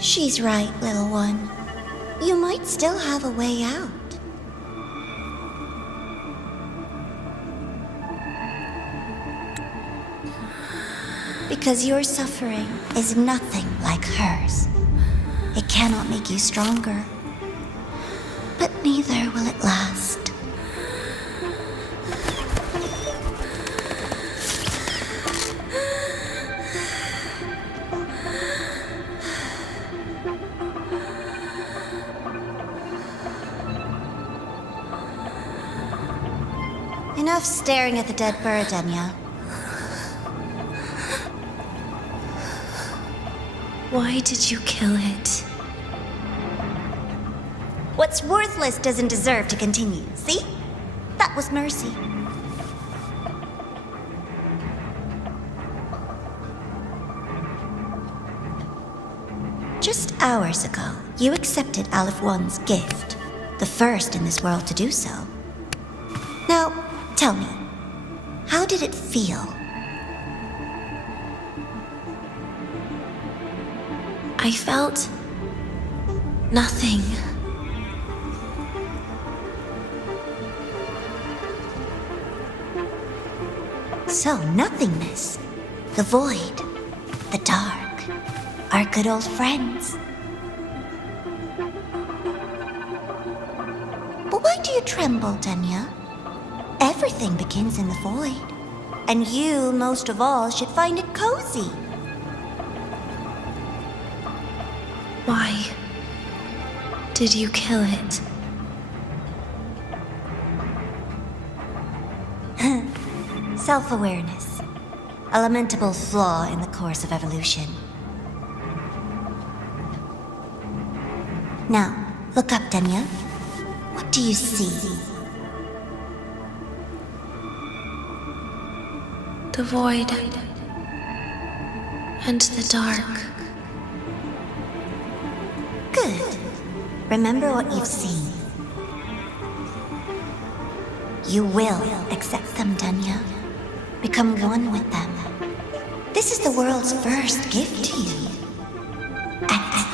She's right, little one. You might still have a way out. Because your suffering is nothing like hers. It cannot make you stronger, but neither will it last. Enough staring at the dead bird, Denia. Why did you kill it? What's worthless doesn't deserve to continue, see? That was mercy. Just hours ago, you accepted Aleph One's gift, the first in this world to do so. Now, tell me, how did it feel? I felt nothing. So, nothingness, the void, the dark, our good old friends. But why do you tremble, Denia? Everything begins in the void, and you, most of all, should find it cozy. Why did you kill it? Self-awareness. A lamentable flaw in the course of evolution. Now, look up, Denia. What do you see? The void and the dark. Good. Remember what you've seen. You will accept them, Denia. Become one with them. This is the world's first gift to you. At last.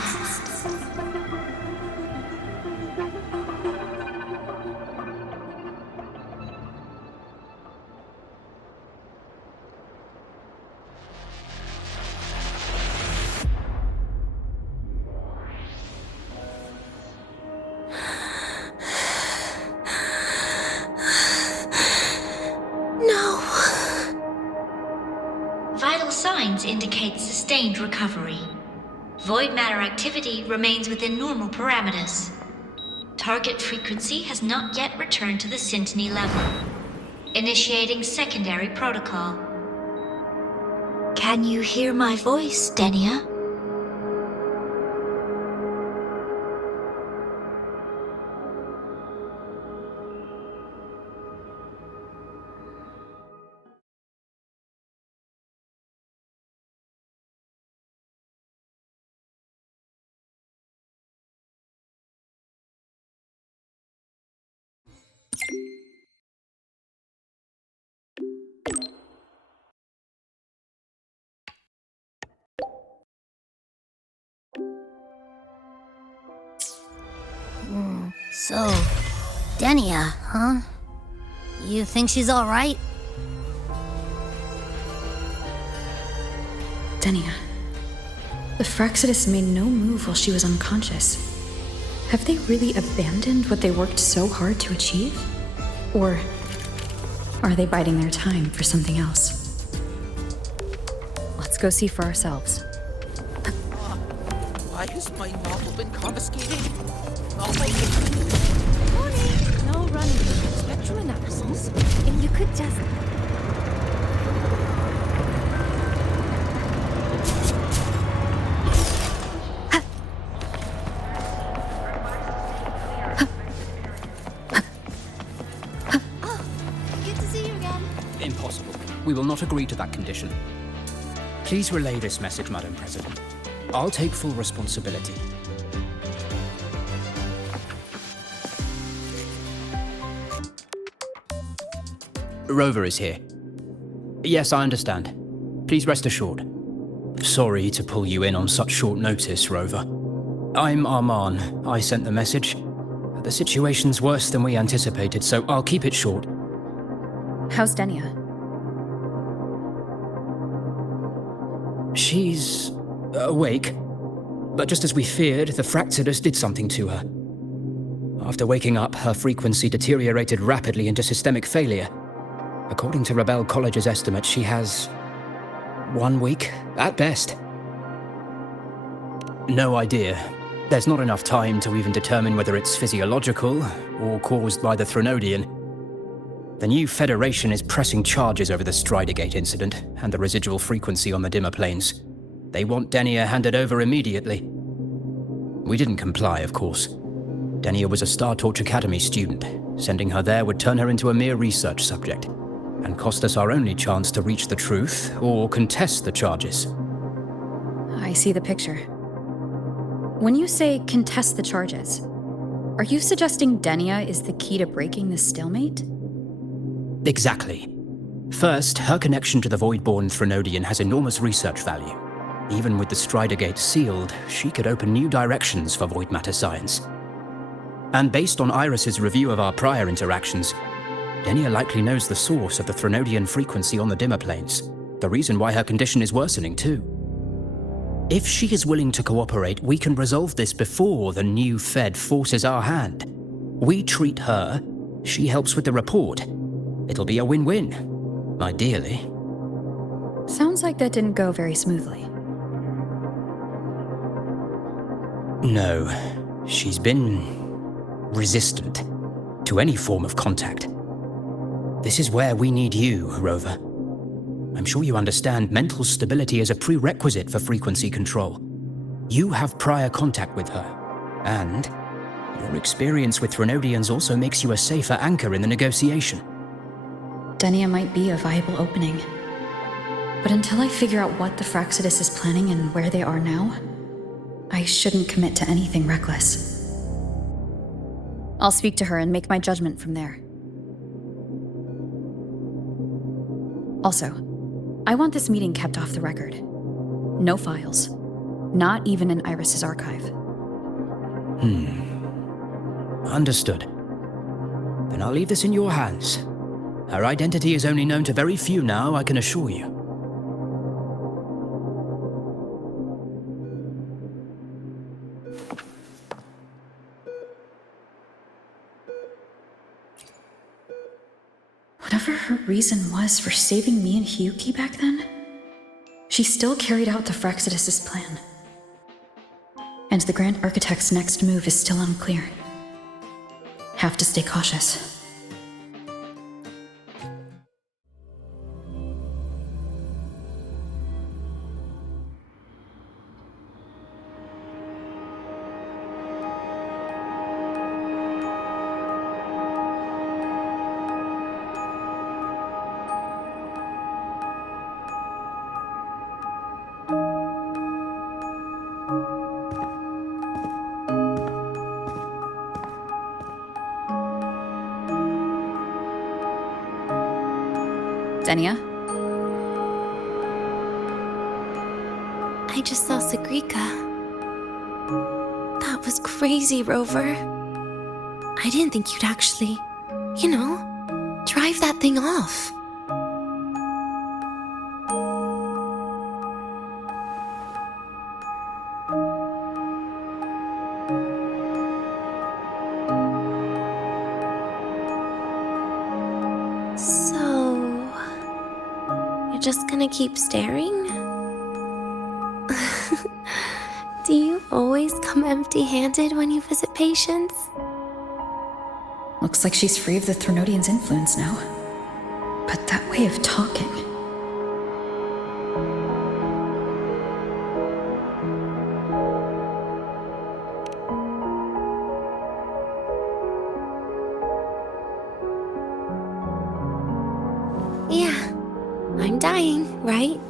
Vital signs indicate sustained recovery. Void matter activity remains within normal parameters. Target frequency has not yet returned to the Syntony level. Initiating secondary protocol. Can you hear my voice, Denia? So, Denia, huh? You think she's alright? Denia, the Fraccidus made no move while she was unconscious. Have they really abandoned what they worked so hard to achieve? Or are they biding their time for something else? Let's go see for ourselves. Why has my novel been confiscated? Oh, Morning! No running. Spectrum analysis. If you could just... Good to see you again. Impossible. We will not agree to that condition. Please relay this message, Madam President. I'll take full responsibility. Rover is here. Yes, I understand. Please rest assured. Sorry to pull you in on such short notice, Rover. I'm Arman. I sent the message. The situation's worse than we anticipated, so I'll keep it short. How's Denia? She's awake. But just as we feared, the Fractsidus did something to her. After waking up, her frequency deteriorated rapidly into systemic failure. According to Rebel College's estimate, she has 1 week, at best. No idea. There's not enough time to even determine whether it's physiological or caused by the Threnodian. The new Federation is pressing charges over the Stridergate incident and the residual frequency on the dimmer planes. They want Denia handed over immediately. We didn't comply, of course. Denia was a Star Torch Academy student. Sending her there would turn her into a mere research subject and cost us our only chance to reach the truth or contest the charges. I see the picture. When you say contest the charges, are you suggesting Denia is the key to breaking this stalemate? Exactly. First, her connection to the Voidborn Threnodian has enormous research value. Even with the Stridergate sealed, she could open new directions for void matter science. And based on Iris's review of our prior interactions, Denia likely knows the source of the Threnodian frequency on the dimmer planes, the reason why her condition is worsening too. If she is willing to cooperate, we can resolve this before the new Fed forces our hand. We treat her, she helps with the report. It'll be a win-win, ideally. Sounds like that didn't go very smoothly. No, she's been resistant to any form of contact. This is where we need you, Rover. I'm sure you understand mental stability is a prerequisite for frequency control. You have prior contact with her, and your experience with Threnodians also makes you a safer anchor in the negotiation. Denia might be a viable opening. But until I figure out what the Fractsidus is planning and where they are now, I shouldn't commit to anything reckless. I'll speak to her and make my judgment from there. Also, I want this meeting kept off the record. No files. Not even in Iris's archive. Understood. Then I'll leave this in your hands. Her identity is only known to very few now, I can assure you. Whatever her reason was for saving me and Hyuki back then, she still carried out the Fractsidus' plan. And the Grand Architect's next move is still unclear. Have to stay cautious. Denia? I just saw Sagrika. That was crazy, Rover. I didn't think you'd actually, drive that thing off. Just gonna keep staring? Do you always come empty-handed when you visit patients? Looks like she's free of the Threnodian's influence now. But that way of talking... Yeah. I'm dying, right?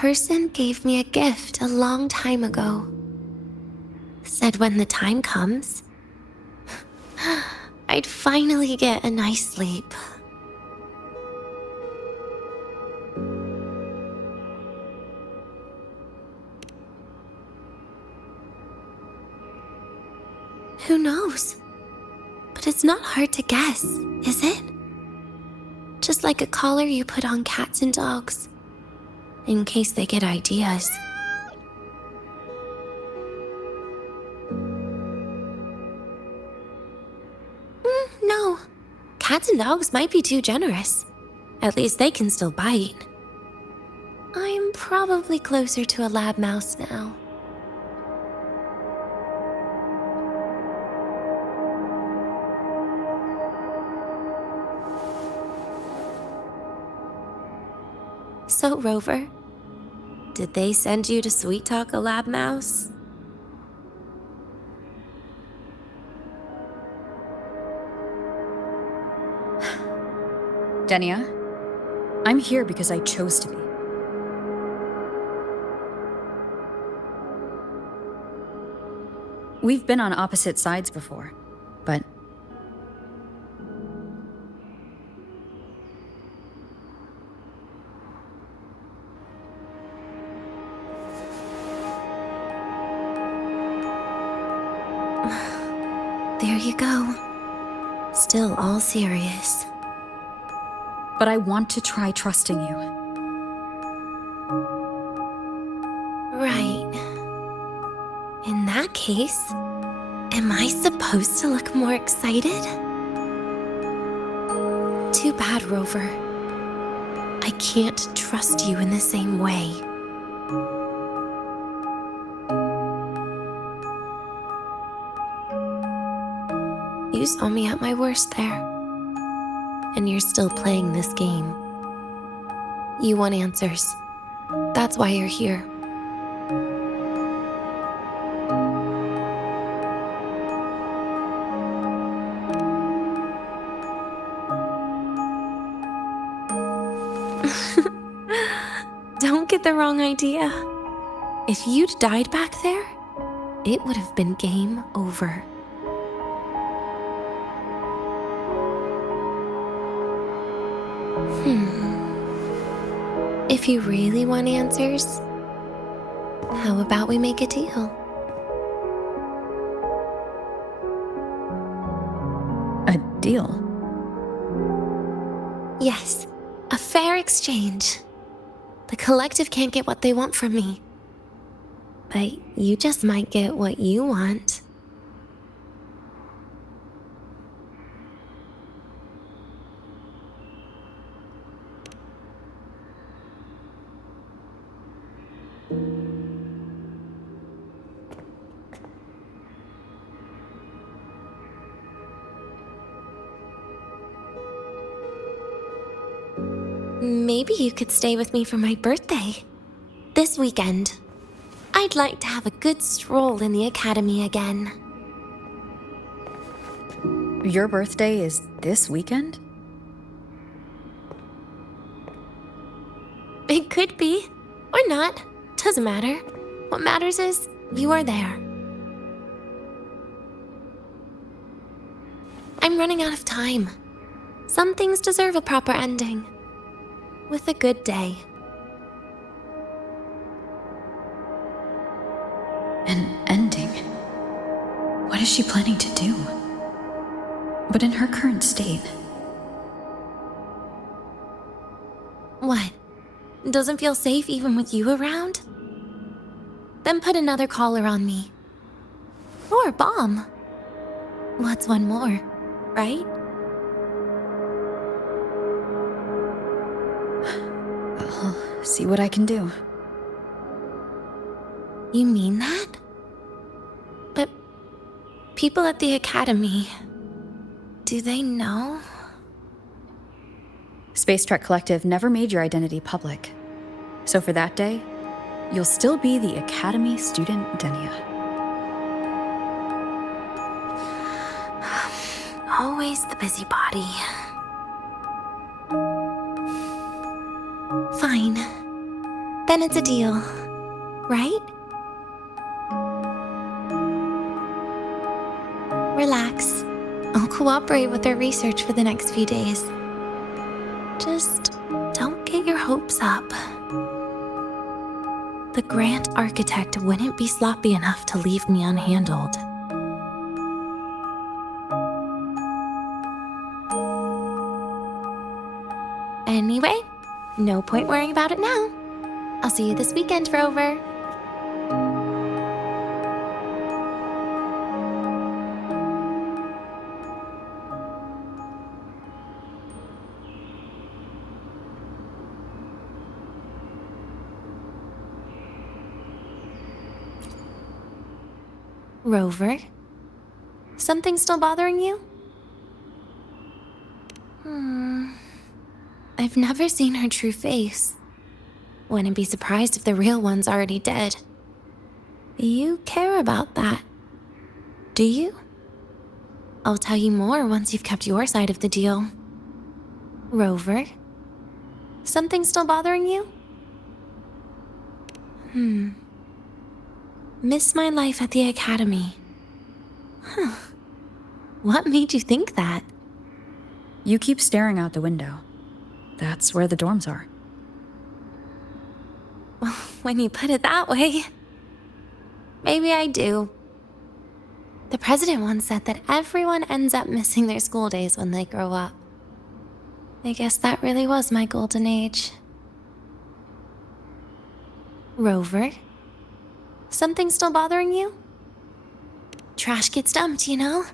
person gave me a gift a long time ago. Said when the time comes, I'd finally get a nice sleep. Who knows? But it's not hard to guess, is it? Just like a collar you put on cats and dogs, in case they get ideas. No. Cats and dogs might be too generous. At least they can still bite. I'm probably closer to a lab mouse now. So, Rover, did they send you to sweet talk a lab mouse? Denia, I'm here because I chose to be. We've been on opposite sides before, but... There you go. Still all serious. But I want to try trusting you. Right. In that case, am I supposed to look more excited? Too bad, Rover. I can't trust you in the same way. You saw me at my worst there. And you're still playing this game. You want answers. That's why you're here. Don't get the wrong idea. If you'd died back there, it would have been game over. If you really want answers, how about we make a deal? A deal? Yes, a fair exchange. The collective can't get what they want from me. But you just might get what you want. Maybe you could stay with me for my birthday. This weekend. I'd like to have a good stroll in the academy again. Your birthday is this weekend? It could be, or not. Doesn't matter. What matters is you are there. I'm running out of time. Some things deserve a proper ending. With a good day. An ending? What is she planning to do? But in her current state... What? Doesn't feel safe even with you around? Then put another collar on me. Or a bomb. What's one more, right? I'll see what I can do. You mean that? But people at the academy, do they know? Space Trek Collective never made your identity public. So for that day, you'll still be the Academy student Denia. Always the busybody. Fine. Then it's a deal, right? Relax. I'll cooperate with their research for the next few days. Just don't get your hopes up. The Grant architect wouldn't be sloppy enough to leave me unhandled. Anyway, no point worrying about it now. I'll see you this weekend, Rover. Rover? Something still bothering you? I've never seen her true face. Wouldn't be surprised if the real one's already dead. You care about that, do you? I'll tell you more once you've kept your side of the deal. Rover? Something still bothering you? Miss my life at the academy. Huh. What made you think that? You keep staring out the window. That's where the dorms are. When you put it that way, maybe I do. The president once said that everyone ends up missing their school days when they grow up. I guess that really was my golden age. Rover? Something still bothering you? Trash gets dumped, you know?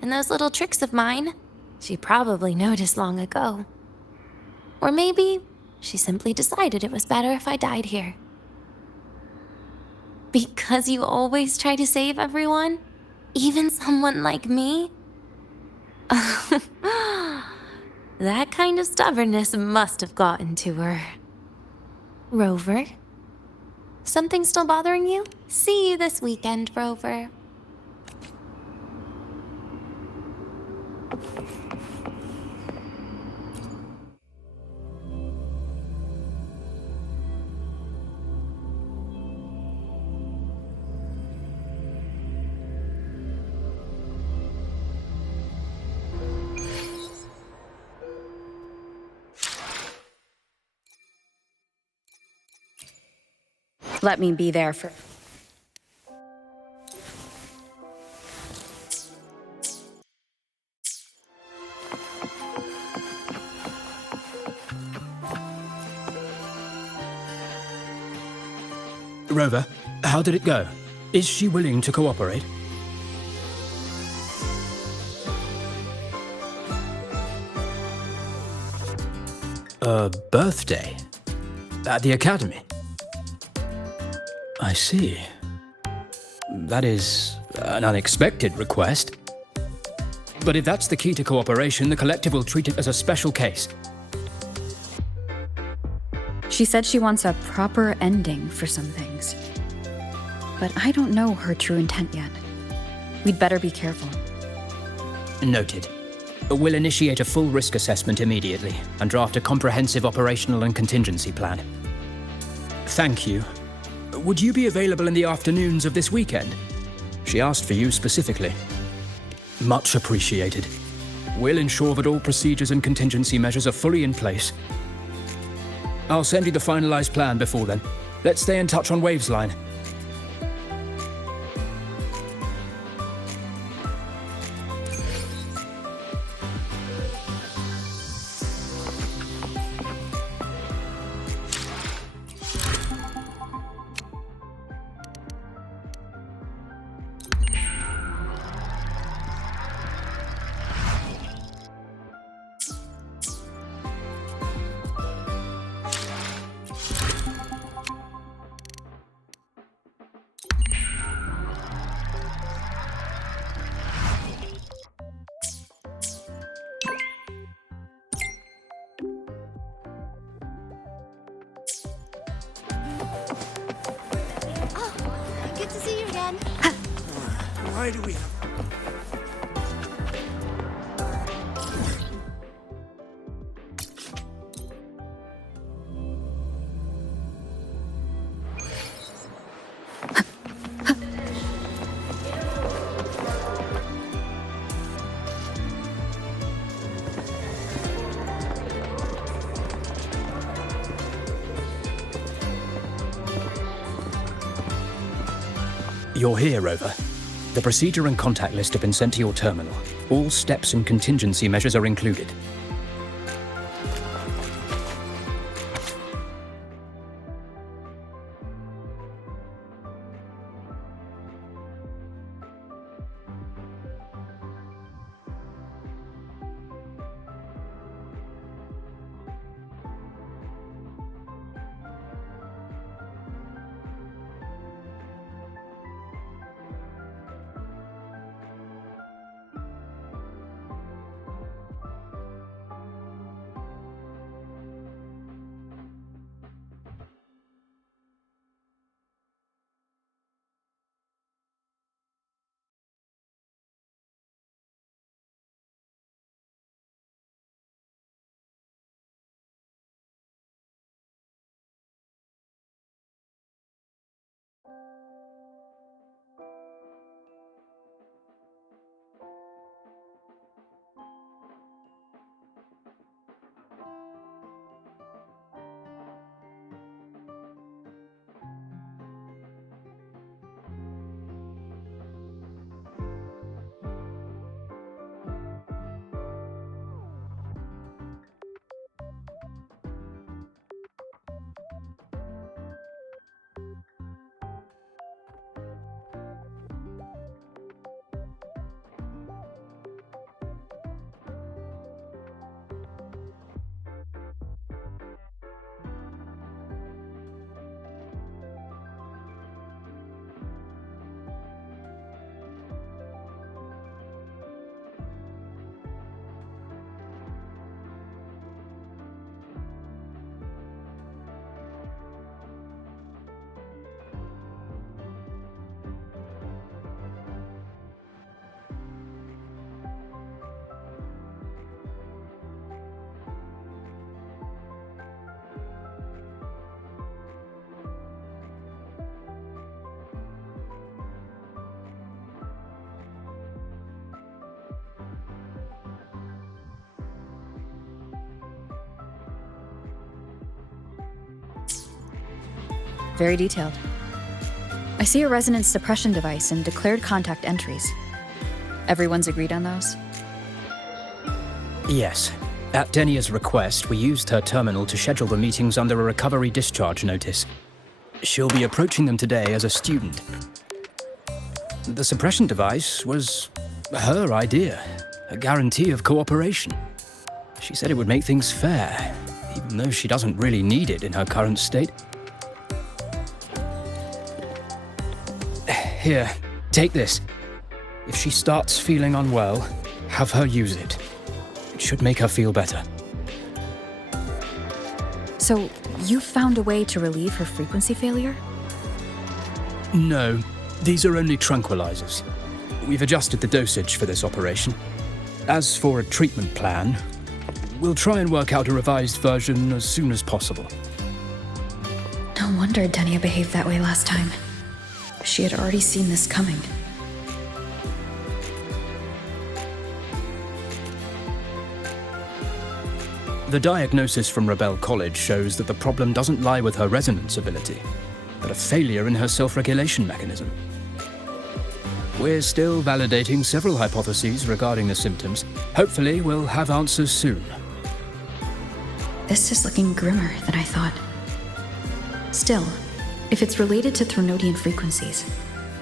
And those little tricks of mine, she probably noticed long ago. Or maybe she simply decided it was better if I died here. Because you always try to save everyone? Even someone like me? That kind of stubbornness must have gotten to her. Rover? Something still bothering you? See you this weekend, Rover. Let me be there for... Rover, how did it go? Is she willing to cooperate? A birthday? At the academy? I see. That is an unexpected request. But if that's the key to cooperation, the collective will treat it as a special case. She said she wants a proper ending for some things. But I don't know her true intent yet. We'd better be careful. Noted. We'll initiate a full risk assessment immediately and draft a comprehensive operational and contingency plan. Thank you. Would you be available in the afternoons of this weekend? She asked for you specifically. Much appreciated. We'll ensure that all procedures and contingency measures are fully in place. I'll send you the finalized plan before then. Let's stay in touch on Waves line. Good to see you again. Why do we have... You're here, Rover. The procedure and contact list have been sent to your terminal. All steps and contingency measures are included. Very detailed. I see a resonance suppression device and declared contact entries. Everyone's agreed on those? Yes. At Denia's request, we used her terminal to schedule the meetings under a recovery discharge notice. She'll be approaching them today as a student. The suppression device was her idea, a guarantee of cooperation. She said it would make things fair, even though she doesn't really need it in her current state. Here, take this. If she starts feeling unwell, have her use it. It should make her feel better. So, you found a way to relieve her frequency failure? No, these are only tranquilizers. We've adjusted the dosage for this operation. As for a treatment plan, we'll try and work out a revised version as soon as possible. No wonder Denia behaved that way last time. She had already seen this coming. The diagnosis from Rebel College shows that the problem doesn't lie with her resonance ability, but a failure in her self-regulation mechanism. We're still validating several hypotheses regarding the symptoms. Hopefully, we'll have answers soon. This is looking grimmer than I thought. Still, if it's related to Threnodian frequencies,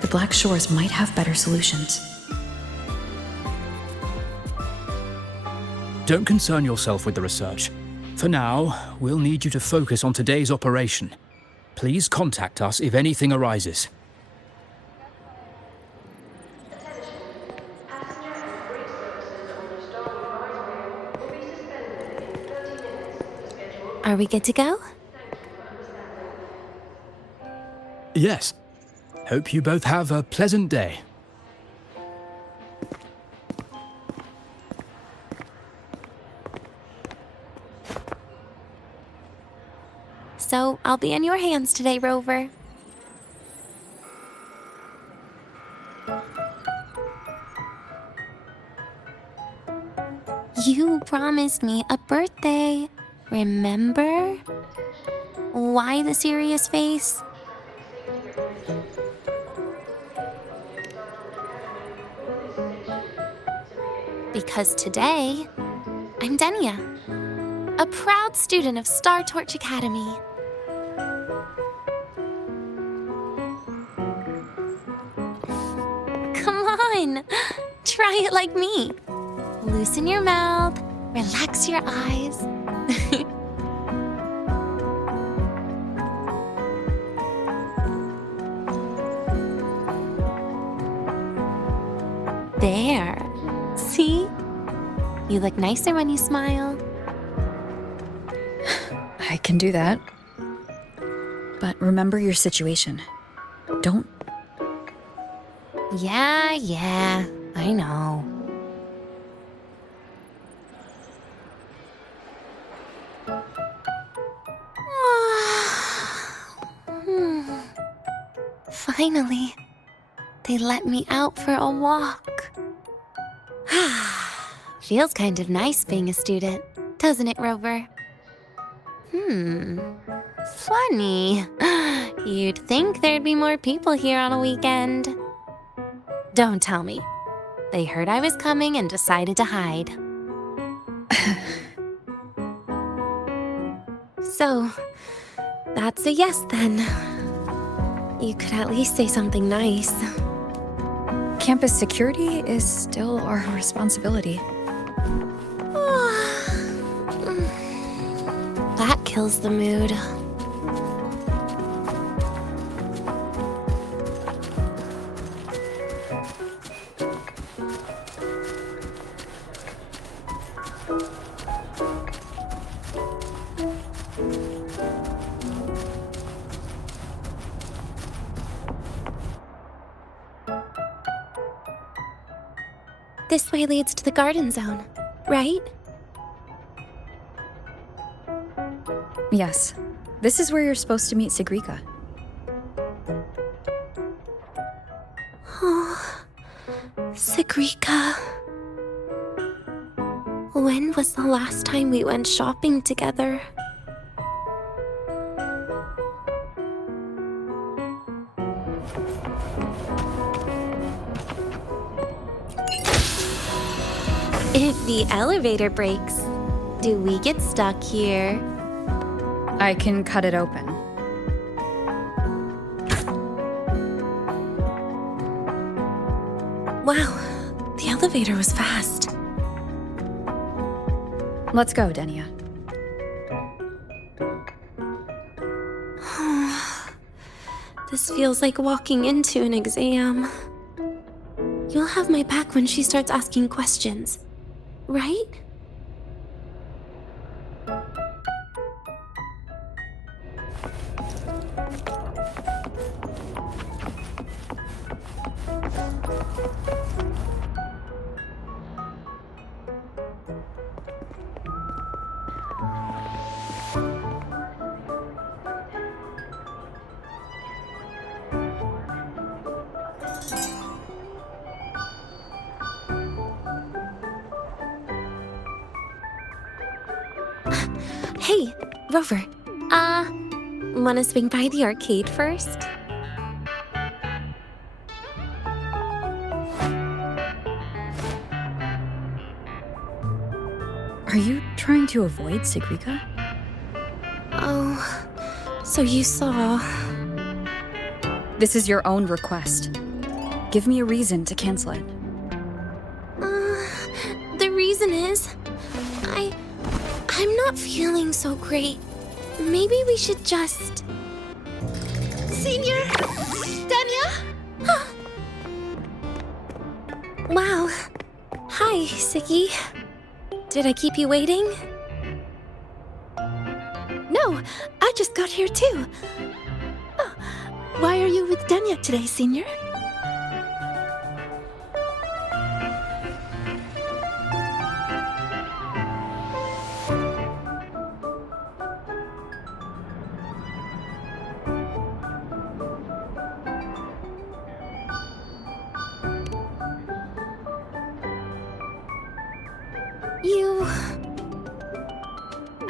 the Black Shores might have better solutions. Don't concern yourself with the research. For now, we'll need you to focus on today's operation. Please contact us if anything arises. Are we good to go? Yes. Hope you both have a pleasant day. So, I'll be in your hands today, Rover. You promised me a birthday, remember? Why the serious face? Because today, I'm Denia, a proud student of Star Torch Academy. Come on, try it like me. Loosen your mouth, relax your eyes. There. See? You look nicer when you smile. I can do that. But remember your situation. Don't. Yeah, I know. Finally, they let me out for a walk. Feels kind of nice being a student, doesn't it, Rover? Funny. You'd think there'd be more people here on a weekend. Don't tell me. They heard I was coming and decided to hide. So, that's a yes then. You could at least say something nice. Campus security is still our responsibility. That kills the mood. This way leads to the garden zone, right? Yes. This is where you're supposed to meet Sigrika. Oh, Sigrika. When was the last time we went shopping together? If the elevator breaks, do we get stuck here? I can cut it open. Wow, the elevator was fast. Let's go, Denia. This feels like walking into an exam. You'll have my back when she starts asking questions, right? Hey, Rover. Wanna swing by the arcade first? Are you trying to avoid Sigrika? Oh, so you saw. This is your own request. Give me a reason to cancel it. The reason is, I'm not feeling so great. Maybe we should just... Senior! Denia! Wow. Hi, Siggy. Did I keep you waiting? No, I just got here too. Oh, why are you with Denia today, Senior?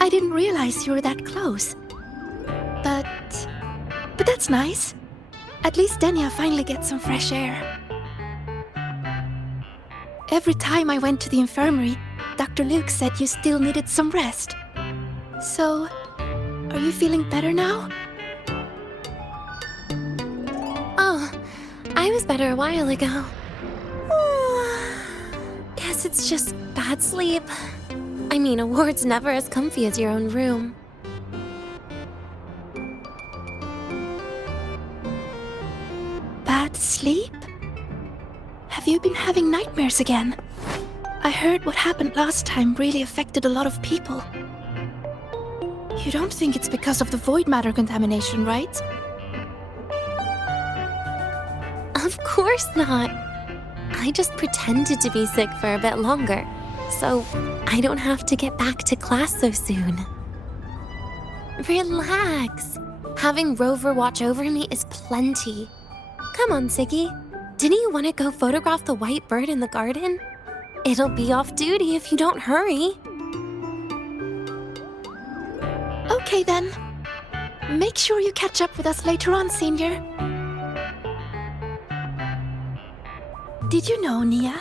I didn't realize you were that close. But that's nice. At least Denia finally gets some fresh air. Every time I went to the infirmary, Dr. Luke said you still needed some rest. So, are you feeling better now? Oh, I was better a while ago. Guess it's just bad sleep. I mean, a ward's never as comfy as your own room. Bad sleep? Have you been having nightmares again? I heard what happened last time really affected a lot of people. You don't think it's because of the void matter contamination, right? Of course not. I just pretended to be sick for a bit longer, so I don't have to get back to class so soon. Relax. Having Rover watch over me is plenty. Come on, Siggy. Didn't you want to go photograph the white bird in the garden? It'll be off duty if you don't hurry. Okay then. Make sure you catch up with us later on, Senior. Did you know, Nia?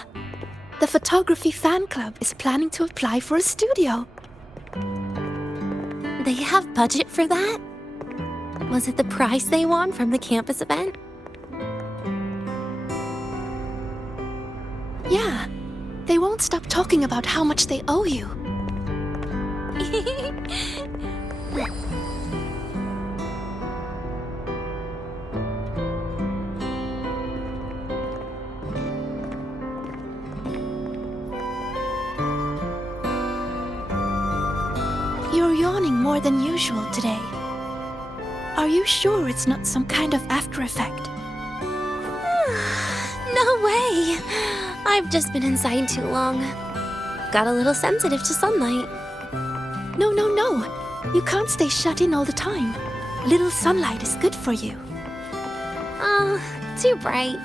The photography fan club is planning to apply for a studio. They have budget for that? Was it the prize they won from the campus event? Yeah. They won't stop talking about how much they owe you. You're yawning more than usual today. Are you sure it's not some kind of after effect? No way! I've just been inside too long. Got a little sensitive to sunlight. No. You can't stay shut in all the time. Little sunlight is good for you. Oh, too bright.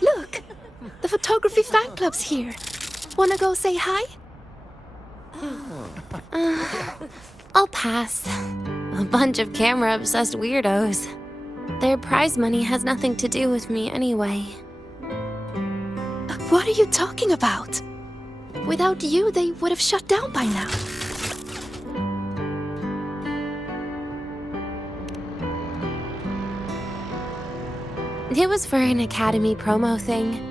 Look! The photography fan club's here. Wanna go say hi? I'll pass. A bunch of camera-obsessed weirdos. Their prize money has nothing to do with me anyway. What are you talking about? Without you, they would have shut down by now. It was for an Academy promo thing.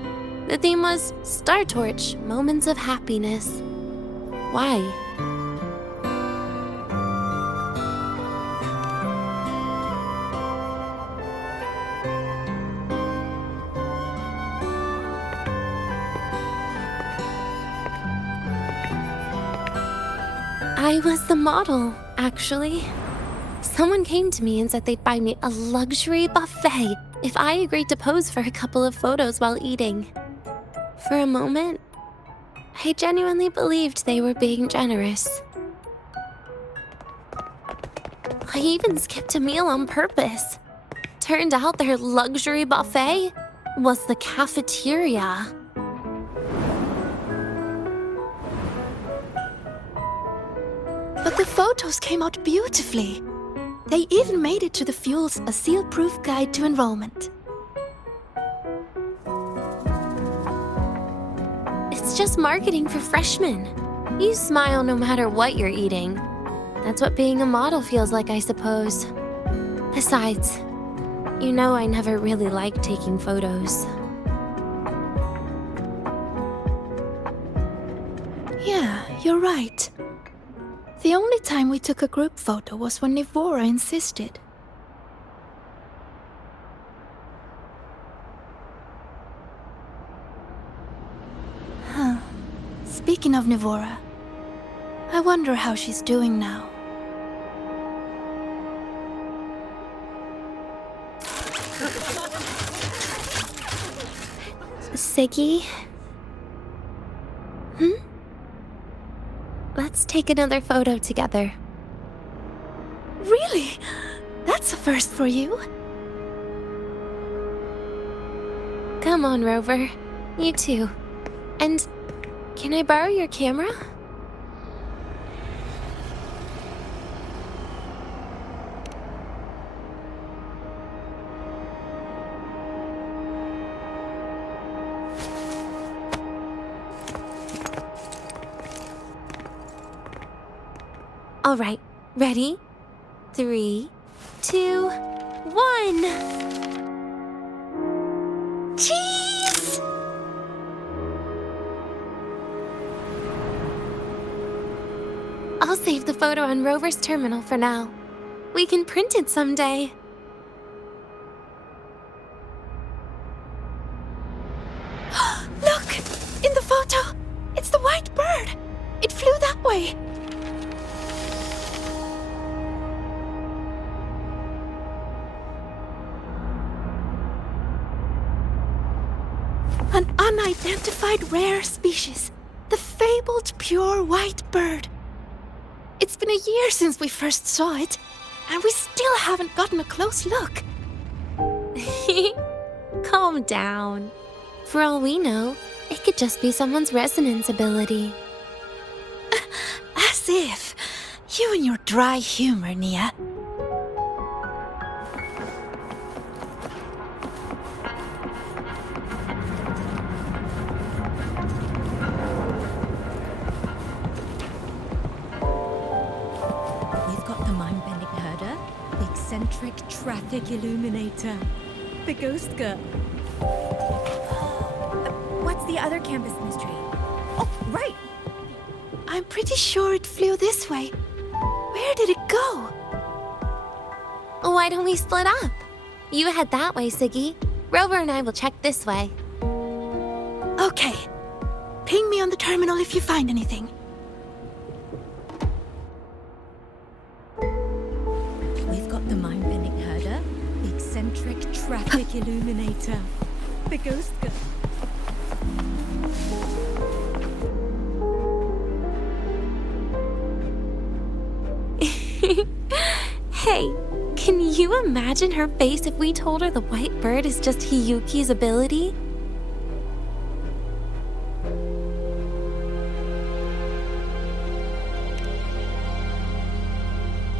The theme was Star Torch, Moments of Happiness. Why? I was the model, actually. Someone came to me and said they'd buy me a luxury buffet if I agreed to pose for a couple of photos while eating. For a moment, I genuinely believed they were being generous. I even skipped a meal on purpose. Turned out their luxury buffet was the cafeteria. But the photos came out beautifully. They even made it to the Fuel's A Seal-Proof Guide to Enrollment. It's just marketing for freshmen. You smile no matter what you're eating. That's what being a model feels like, I suppose. Besides, you know I never really liked taking photos. Yeah, you're right. The only time we took a group photo was when Nivora insisted. Huh. Speaking of Nivora, I wonder how she's doing now. Siggy? Let's take another photo together. Really? That's a first for you. Come on, Rover. You too. And can I borrow your camera? All right, ready? 3, 2, 1. Cheese! I'll save the photo on Rover's terminal for now. We can print it someday. Look! In the photo! It's the white bird! It flew that way! An unidentified rare species. The fabled pure white bird. It's been a year since we first saw it, and we still haven't gotten a close look. Calm down. For all we know, it could just be someone's resonance ability. As if. You and your dry humor, Nia. We've got the mind-bending herder, the eccentric traffic illuminator, the ghost girl. What's the other campus mystery? Oh, right! I'm pretty sure it flew this way. Where did it go? Why don't we split up? You head that way, Siggy. Rover and I will check this way. Okay. Ping me on the terminal if you find anything. We've got the mind-bending herder, the eccentric traffic illuminator, the ghost girl. Hey, can you imagine her face if we told her the white bird is just Hiyuki's ability?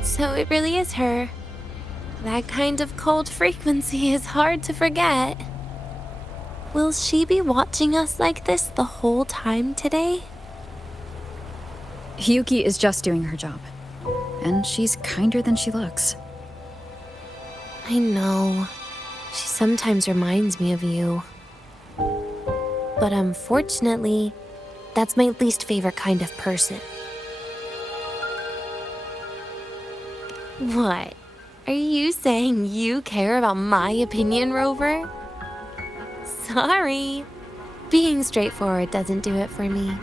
So it really is her. That kind of cold frequency is hard to forget. Will she be watching us like this the whole time today? Hiyuki is just doing her job. And she's kinder than she looks. I know. She sometimes reminds me of you. But unfortunately, that's my least favorite kind of person. What? Are you saying you care about my opinion, Rover? Sorry. Being straightforward doesn't do it for me.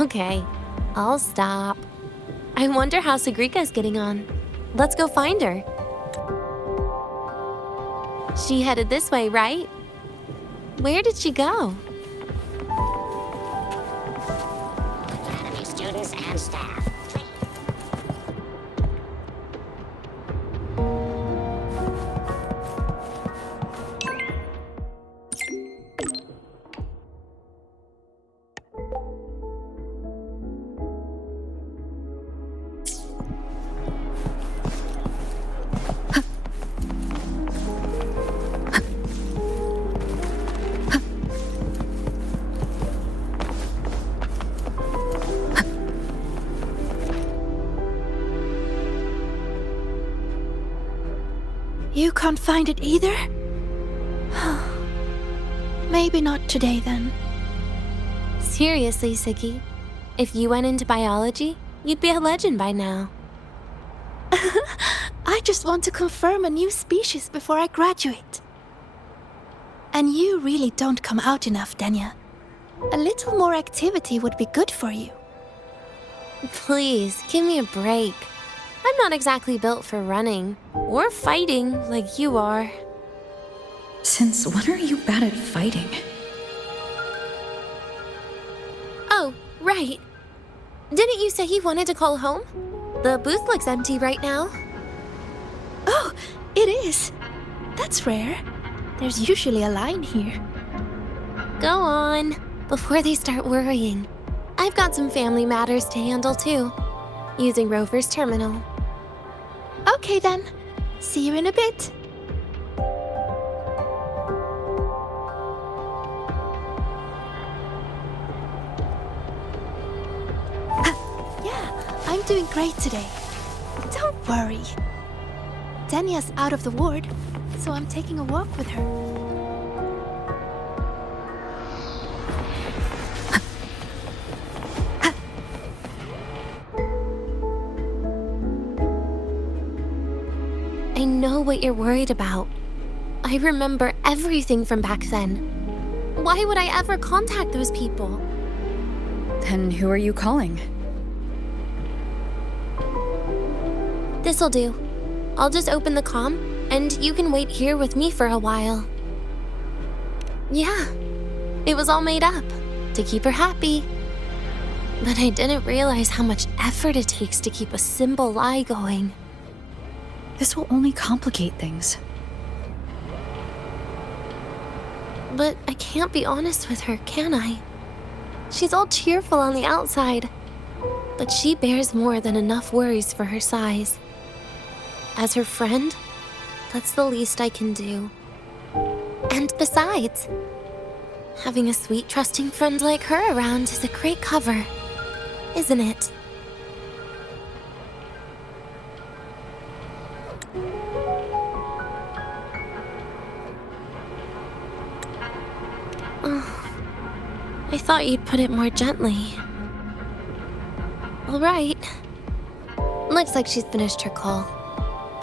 Okay. I'll stop. I wonder how Sagrika's getting on. Let's go find her. She headed this way, right? Where did she go? Academy students and staff. You can't find it either? Maybe not today then. Seriously, Siggy. If you went into biology, you'd be a legend by now. I just want to confirm a new species before I graduate. And you really don't come out enough, Denia. A little more activity would be good for you. Please, give me a break. I'm not exactly built for running or fighting like you are. Since when are you bad at fighting? Oh, right. Didn't you say you wanted to call home? The booth looks empty right now. Oh, it is. That's rare. There's usually a line here. Go on, before they start worrying. I've got some family matters to handle too, using Rover's terminal. Okay then. See you in a bit. Yeah, I'm doing great today. Don't worry. Denia's out of the ward, so I'm taking a walk with her. I know what you're worried about. I remember everything from back then. Why would I ever contact those people? Then who are you calling? This'll do. I'll just open the comm, and you can wait here with me for a while. Yeah, it was all made up, to keep her happy. But I didn't realize how much effort it takes to keep a simple lie going. This will only complicate things. But I can't be honest with her, can I? She's all cheerful on the outside, but she bears more than enough worries for her size. As her friend, that's the least I can do. And besides, having a sweet, trusting friend like her around is a great cover, isn't it? I thought you'd put it more gently. All right. Looks like she's finished her call.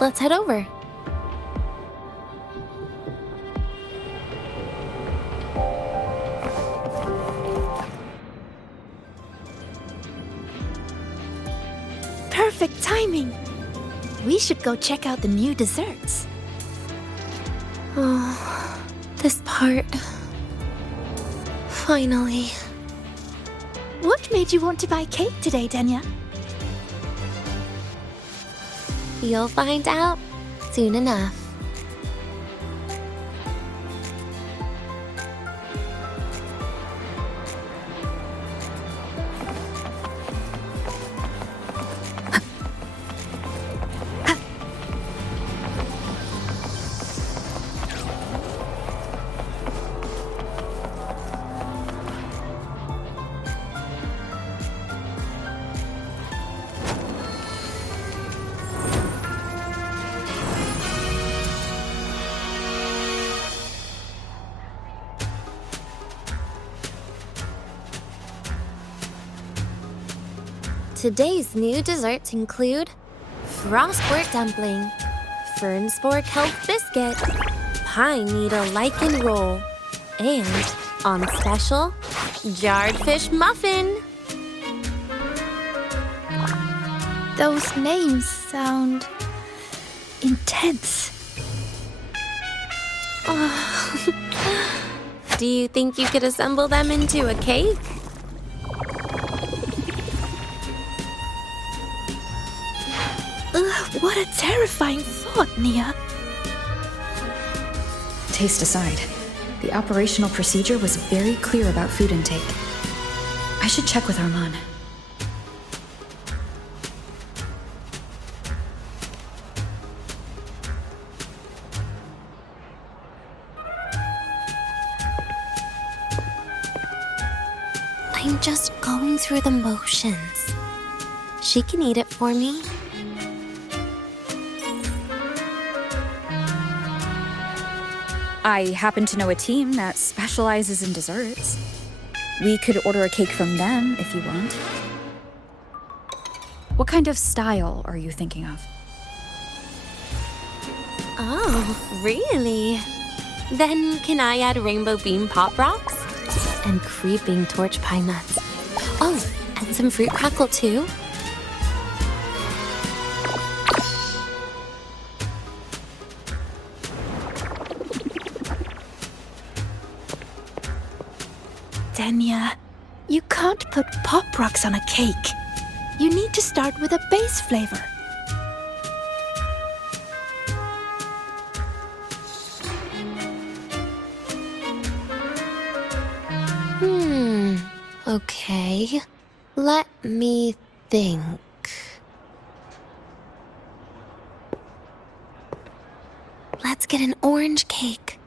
Let's head over. Perfect timing. We should go check out the new desserts. Oh, this part. Finally. What made you want to buy cake today, Denia? You'll find out soon enough. Today's new desserts include Frostwort Dumpling, Fernspore Kelp Biscuit, Pine Needle Lichen Roll, and, on special, Jarred Fish Muffin. Those names sound intense. Do you think you could assemble them into a cake? What a terrifying thought, Nia. Taste aside, the operational procedure was very clear about food intake. I should check with Arman. I'm just going through the motions. She can eat it for me. I happen to know a team that specializes in desserts. We could order a cake from them if you want. What kind of style are you thinking of? Oh, really? Then can I add rainbow bean pop rocks? And creeping torch pine nuts. Oh, and some fruit crackle too? Denia. You can't put pop rocks on a cake. You need to start with a base flavor. Okay. Let me think. Let's get an orange cake.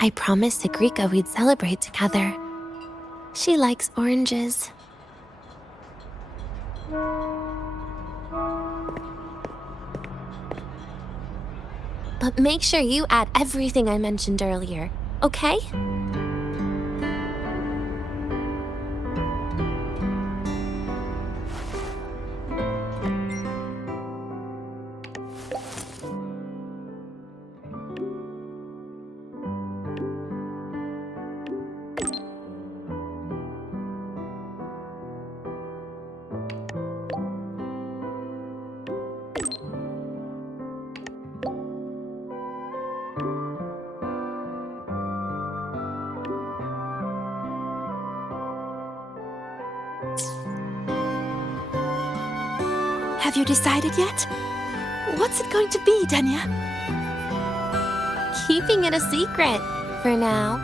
I promised Sigrika we'd celebrate together. She likes oranges. But make sure you add everything I mentioned earlier, okay? Have you decided yet? What's it going to be, Denia? Keeping it a secret for now.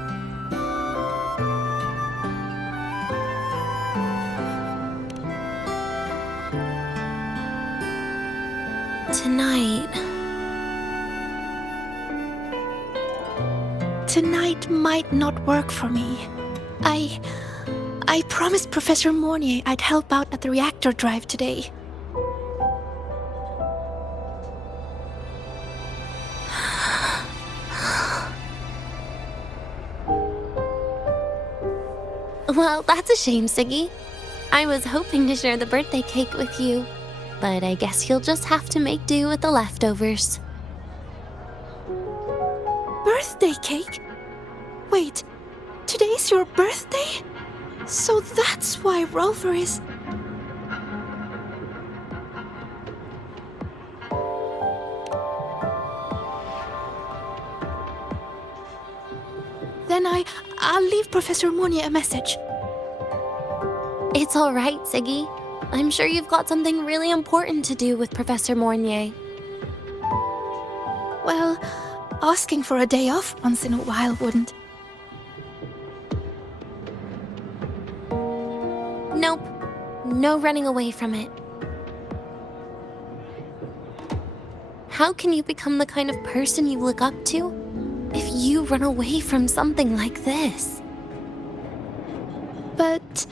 Tonight might not work for me. I promised Professor Mornier I'd help out at the reactor drive today. Well, that's a shame, Siggy. I was hoping to share the birthday cake with you, but I guess you'll just have to make do with the leftovers. Birthday cake? Wait, today's your birthday? So that's why Rover is... Then I'll leave Professor Mornier a message. It's all right, Siggy. I'm sure you've got something really important to do with Professor Mornier. Well, asking for a day off once in a while wouldn't. Nope. No running away from it. How can you become the kind of person you look up to if you run away from something like this? But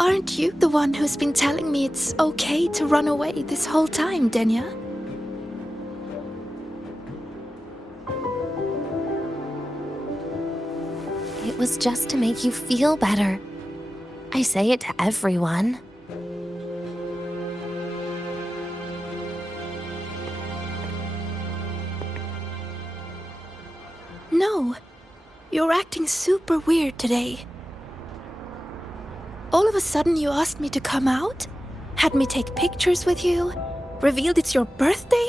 aren't you the one who's been telling me it's okay to run away this whole time, Denia? It was just to make you feel better. I say it to everyone. No, you're acting super weird today. All of a sudden you asked me to come out, had me take pictures with you, revealed it's your birthday,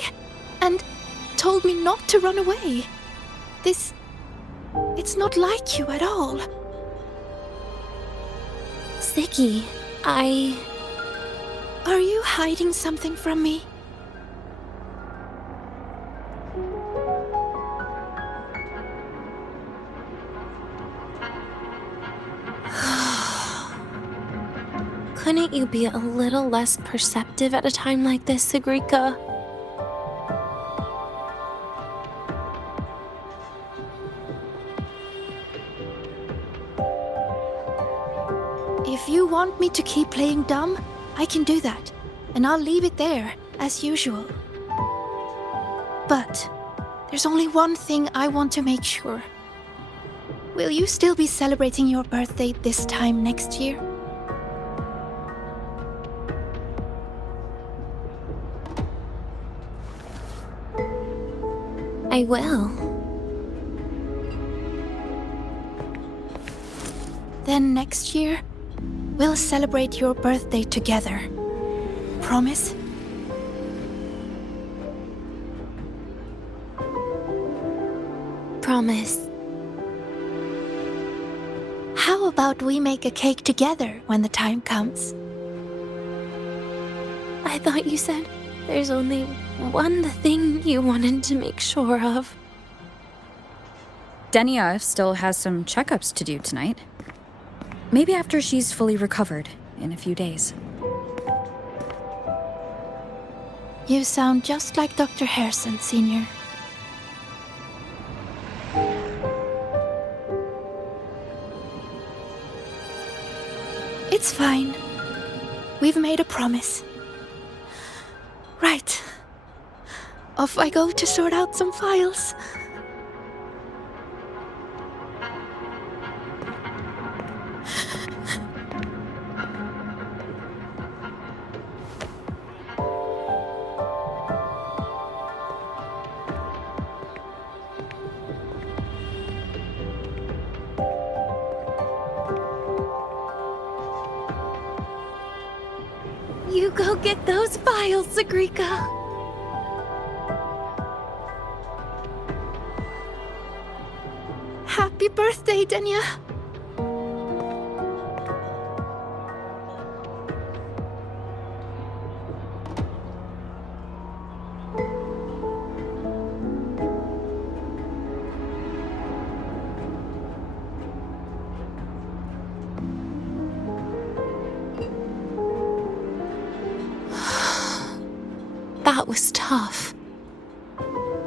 and told me not to run away. It's not like you at all. Siggy, Are you hiding something from me? Couldn't you be a little less perceptive at a time like this, Sigrika? If you want me to keep playing dumb, I can do that, and I'll leave it there, as usual. But there's only one thing I want to make sure. Will you still be celebrating your birthday this time next year? I will. Then next year, we'll celebrate your birthday together. Promise? Promise. How about we make a cake together when the time comes? I thought you said there's only one thing you wanted to make sure of. Denia still has some checkups to do tonight. Maybe after she's fully recovered in a few days. You sound just like Dr. Harrison, Senior. It's fine. We've made a promise. Right. Off I go to sort out some files. You go get those files, Sagrika. Happy birthday, Denia. That was tough.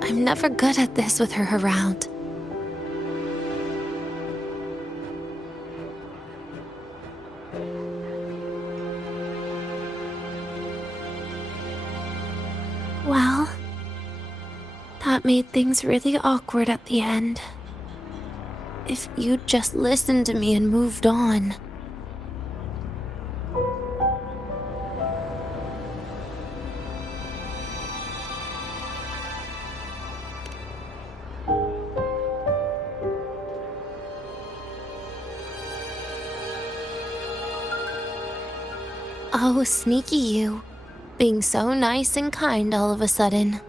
I'm never good at this with her around. Well, that made things really awkward at the end. If you'd just listened to me and moved on. Oh, sneaky you. Being so nice and kind all of a sudden.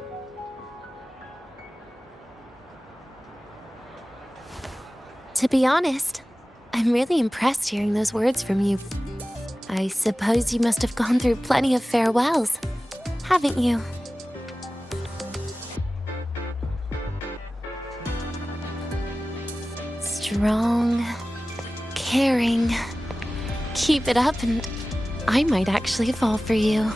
To be honest, I'm really impressed hearing those words from you. I suppose you must have gone through plenty of farewells, haven't you? Strong, caring. Keep it up and I might actually fall for you.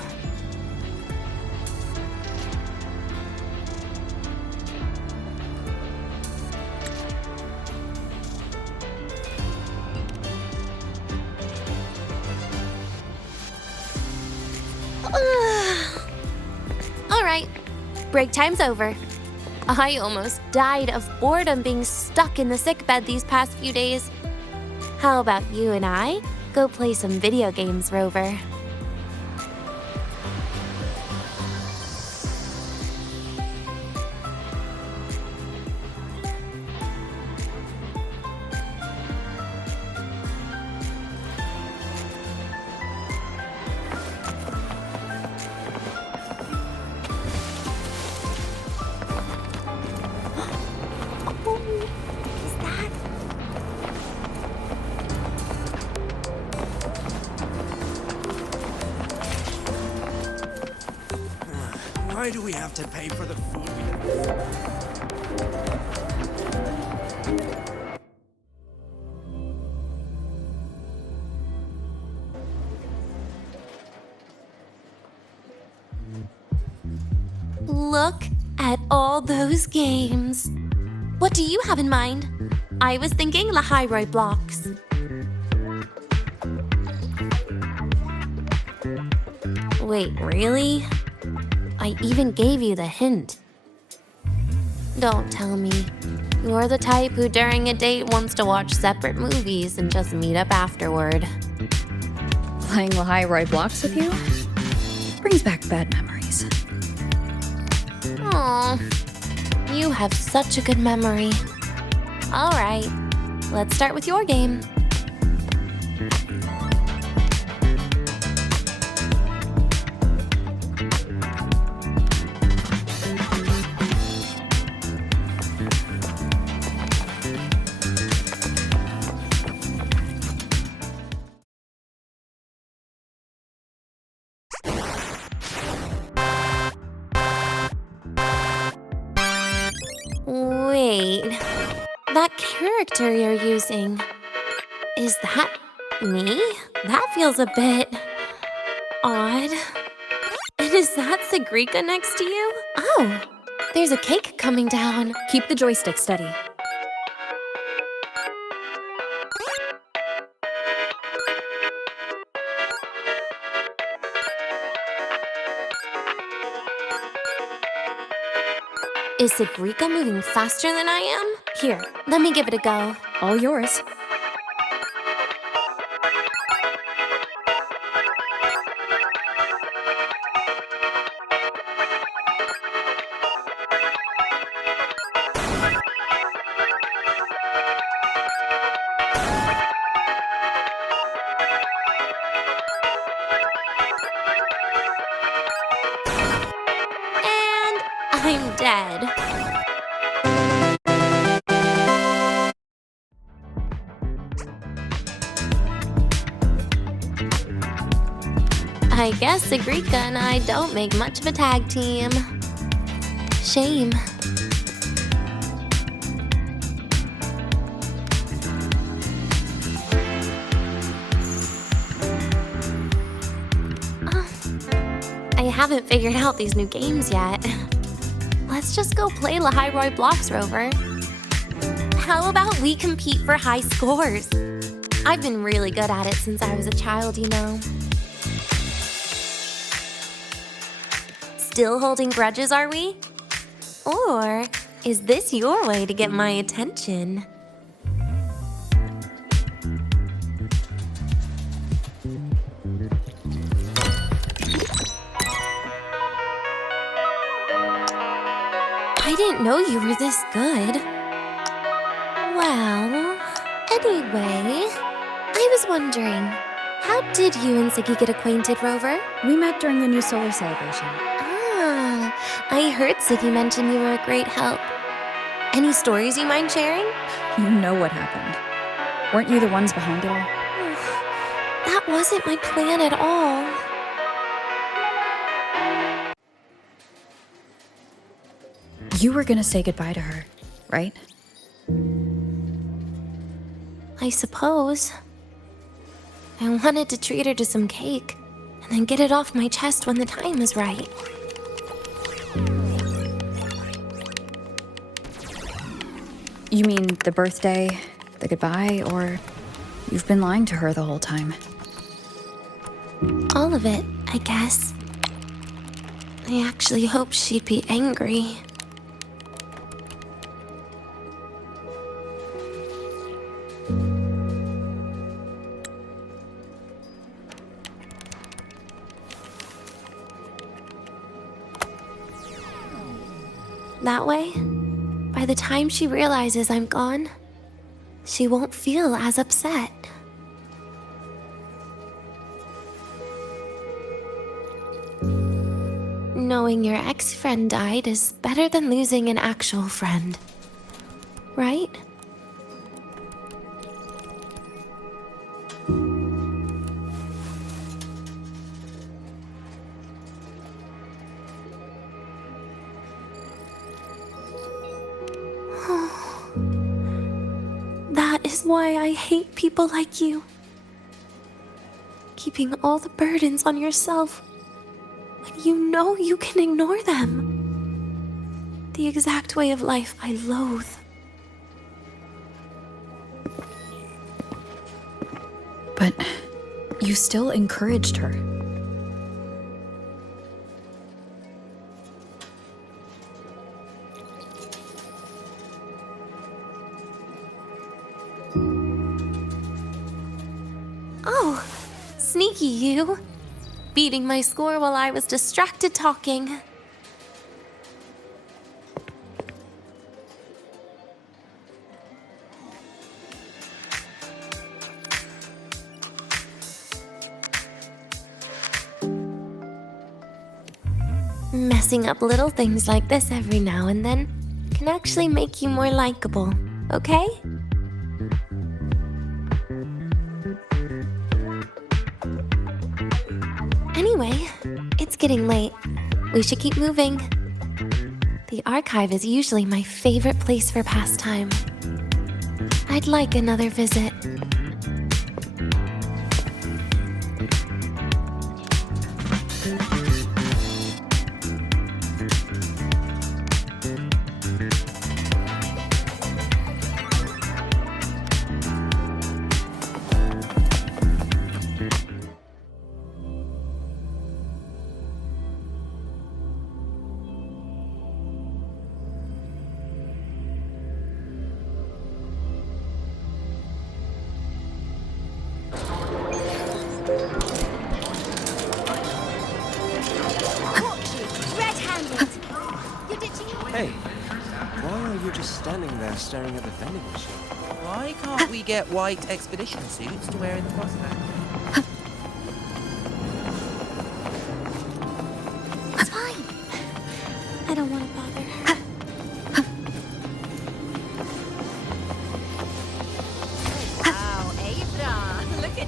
All right, break time's over. I almost died of boredom being stuck in the sickbed these past few days. How about you and I go play some video games, Rover? Why do we have to pay for the food we Look at all those games. What do you have in mind? I was thinking Lahiroi blocks. Wait, really? I even gave you the hint. Don't tell me. You're the type who during a date wants to watch separate movies and just meet up afterward. Playing Lahiroi blocks with you brings back bad memories. Aw, you have such a good memory. All right, let's start with your game. Wait, that character you're using, is that me? That feels a bit odd. And is that Segrika next to you? Oh, there's a cake coming down. Keep the joystick steady. Is Segrika moving faster than I am? Here, let me give it a go. All yours. I'm dead. I guess Segrika and I don't make much of a tag team. Shame. I haven't figured out these new games yet. Let's just go play Lahiroi Blocks, Rover. How about we compete for high scores? I've been really good at it since I was a child, you know. Still holding grudges, are we? Or is this your way to get my attention? I didn't know you were this good. Well, anyway, I was wondering, how did you and Siggy get acquainted, Rover? We met during the new solar celebration. Ah, I heard Siggy mention you were a great help. Any stories you mind sharing? You know what happened. Weren't you the ones behind it all? That wasn't my plan at all. You were gonna say goodbye to her, right? I suppose. I wanted to treat her to some cake, and then get it off my chest when the time was right. You mean the birthday, the goodbye, or you've been lying to her the whole time? All of it, I guess. I actually hoped she'd be angry. That way, by the time she realizes I'm gone, she won't feel as upset. Knowing your ex-friend died is better than losing an actual friend, right? That is why I hate people like you. Keeping all the burdens on yourself when you know you can ignore them. The exact way of life I loathe. But you still encouraged her. Oh, sneaky you. Beating my score while I was distracted talking. Messing up little things like this every now and then can actually make you more likable, okay? Anyway, it's getting late. We should keep moving. The archive is usually my favorite place for pastime. I'd like another visit. Hey, why are you just standing there staring at the vending machine? Why can't we get white expedition suits to wear in the process? It's fine. I don't want to bother. Wow, Abra, look at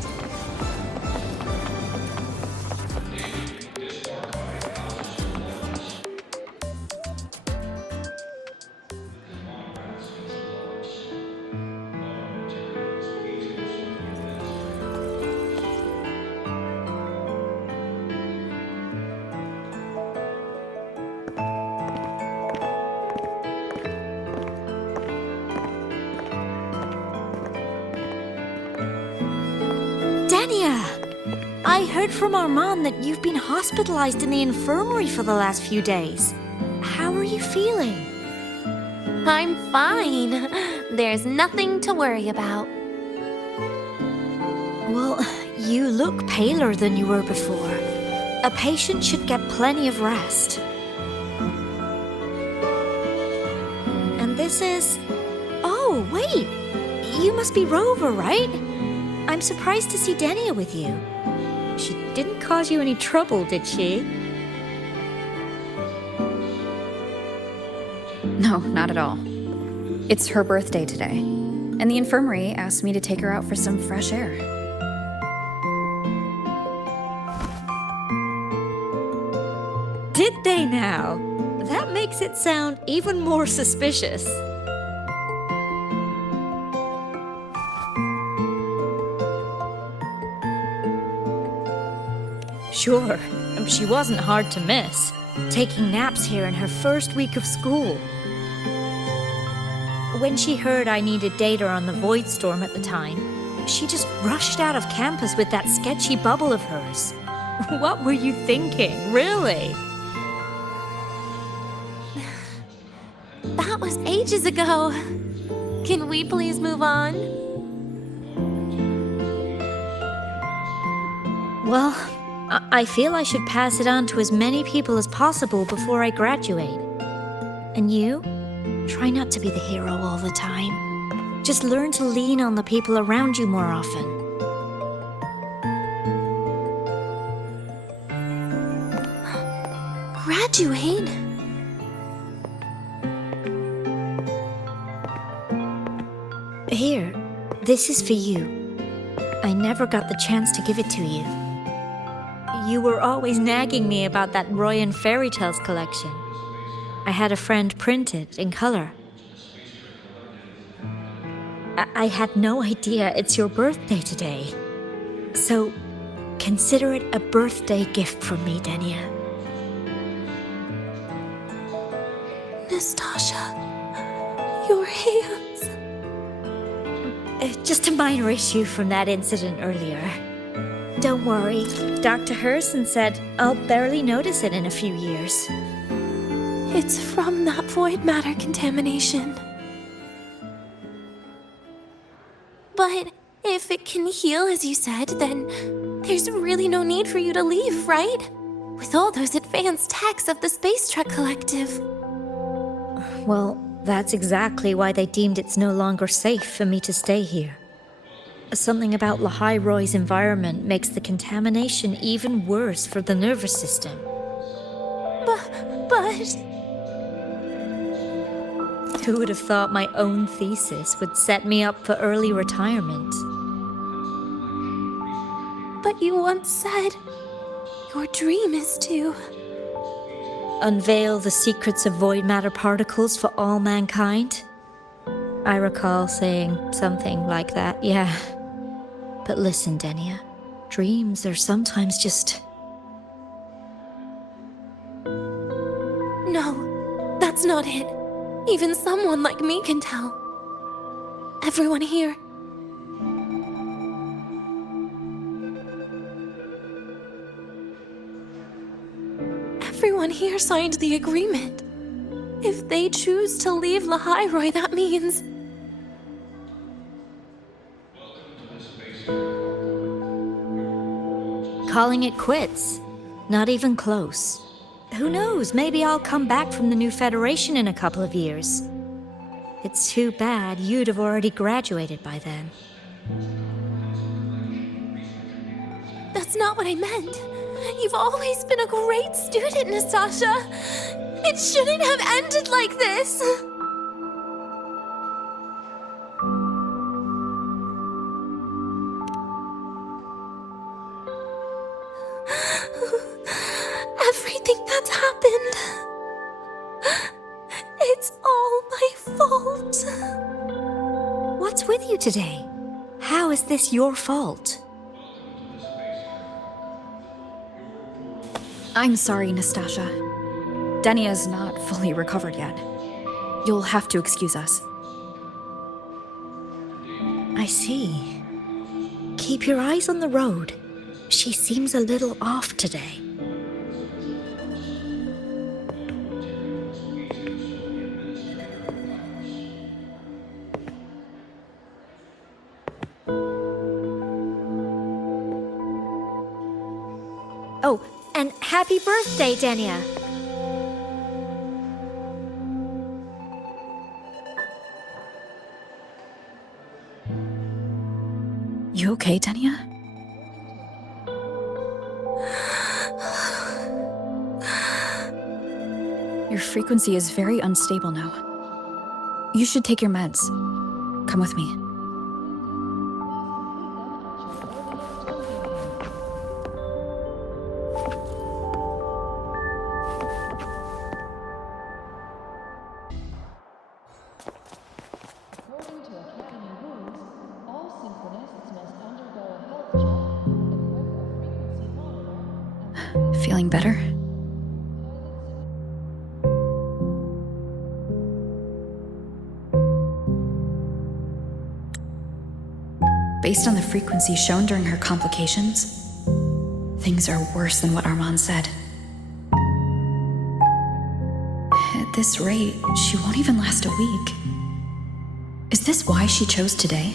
Denia! I heard from Armand that you've been hospitalized in the infirmary for the last few days. How are you feeling? I'm fine. There's nothing to worry about. Well, you look paler than you were before. A patient should get plenty of rest. And this is... Oh, wait! You must be Rover, right? I'm surprised to see Denia with you. She didn't cause you any trouble, did she? No, not at all. It's her birthday today, and the infirmary asked me to take her out for some fresh air. Did they now? That makes it sound even more suspicious. Sure, she wasn't hard to miss, taking naps here in her first week of school. When she heard I needed data on the Void Storm at the time, she just rushed out of campus with that sketchy bubble of hers. What were you thinking, really? That was ages ago. Can we please move on? Well, I feel I should pass it on to as many people as possible before I graduate. And you? Try not to be the hero all the time. Just learn to lean on the people around you more often. Graduate? Here, this is for you. I never got the chance to give it to you. You were always nagging me about that Roy and Fairy Tales collection. I had a friend print it in color. I had no idea it's your birthday today. So, consider it a birthday gift from me, Denia. Nastasha, your hands. Just a minor issue from that incident earlier. Don't worry, Dr. Herson said I'll barely notice it in a few years. It's from that void matter contamination. But if it can heal, as you said, then there's really no need for you to leave, right? With all those advanced techs of the Space Trek Collective. Well, that's exactly why they deemed it's no longer safe for me to stay here. Something about Lahai Roy's environment makes the contamination even worse for the nervous system. But... Who would have thought my own thesis would set me up for early retirement? But you once said your dream is to... unveil the secrets of void matter particles for all mankind? I recall saying something like that, yeah. But listen, Denia, dreams are sometimes just... No, that's not it. Even someone like me can tell. Everyone here. Everyone here signed the agreement. If they choose to leave Lahairoi, that means... Calling it quits. Not even close. Who knows, maybe I'll come back from the new Federation in a couple of years. It's too bad you'd have already graduated by then. That's not what I meant. You've always been a great student, Nastasha. It shouldn't have ended like this. Everything that's happened, it's all my fault. What's with you today? How is this your fault? I'm sorry, Nastasha. Denia's not fully recovered yet. You'll have to excuse us. I see. Keep your eyes on the road. She seems a little off today. Oh, and happy birthday, Denia! You okay, Denia? Your frequency is very unstable now. You should take your meds. Come with me. Feeling better? Based on the frequency shown during her complications, things are worse than what Armand said. At this rate, she won't even last a week. Is this why she chose today?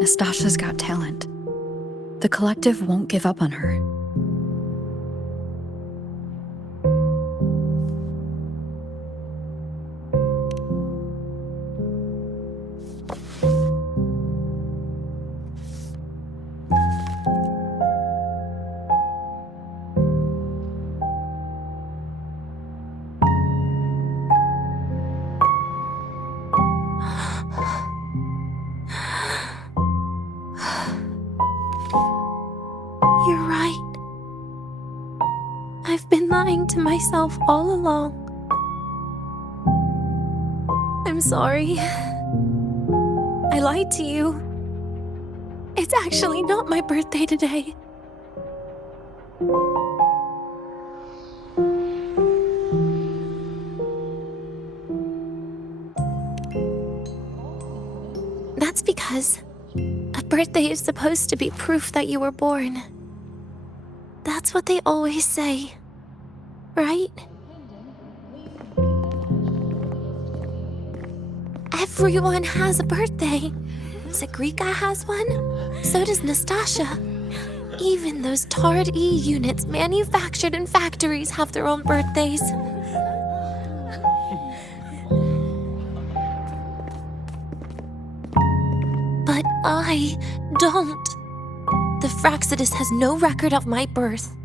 Nastasha's got talent. The collective won't give up on her. You're right. I've been lying to myself all along. I'm sorry. I lied to you. It's actually not my birthday today. That's because a birthday is supposed to be proof that you were born. That's what they always say, right? Everyone has a birthday. Sagrika has one, so does Nastasha. Even those tarred E units manufactured in factories have their own birthdays. But I don't. The Fraccidus has no record of my birth.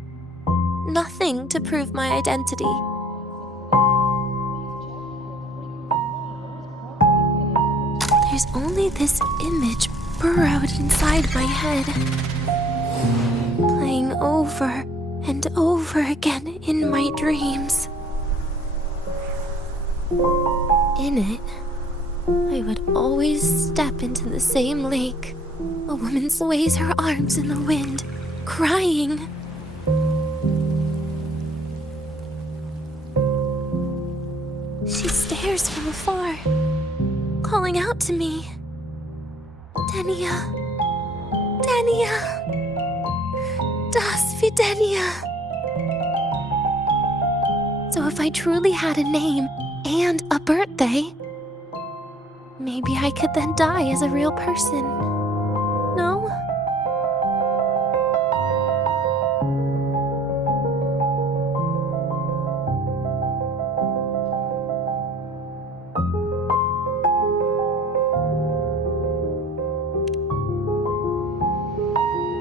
Nothing to prove my identity. There's only this image burrowed inside my head, playing over and over again in my dreams. In it, I would always step into the same lake. A woman sways her arms in the wind, crying. She stares from afar, calling out to me. Denia. Denia. Das wie Denia. So if I truly had a name and a birthday, maybe I could then die as a real person. No?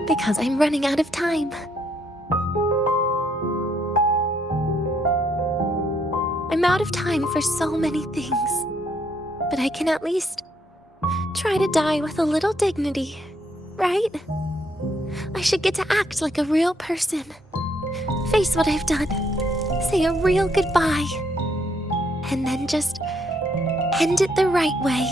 Because I'm running out of time. I'm out of time for so many things, but I can at least try to die with a little dignity, right? I should get to act like a real person, face what I've done, say a real goodbye, and then just end it the right way.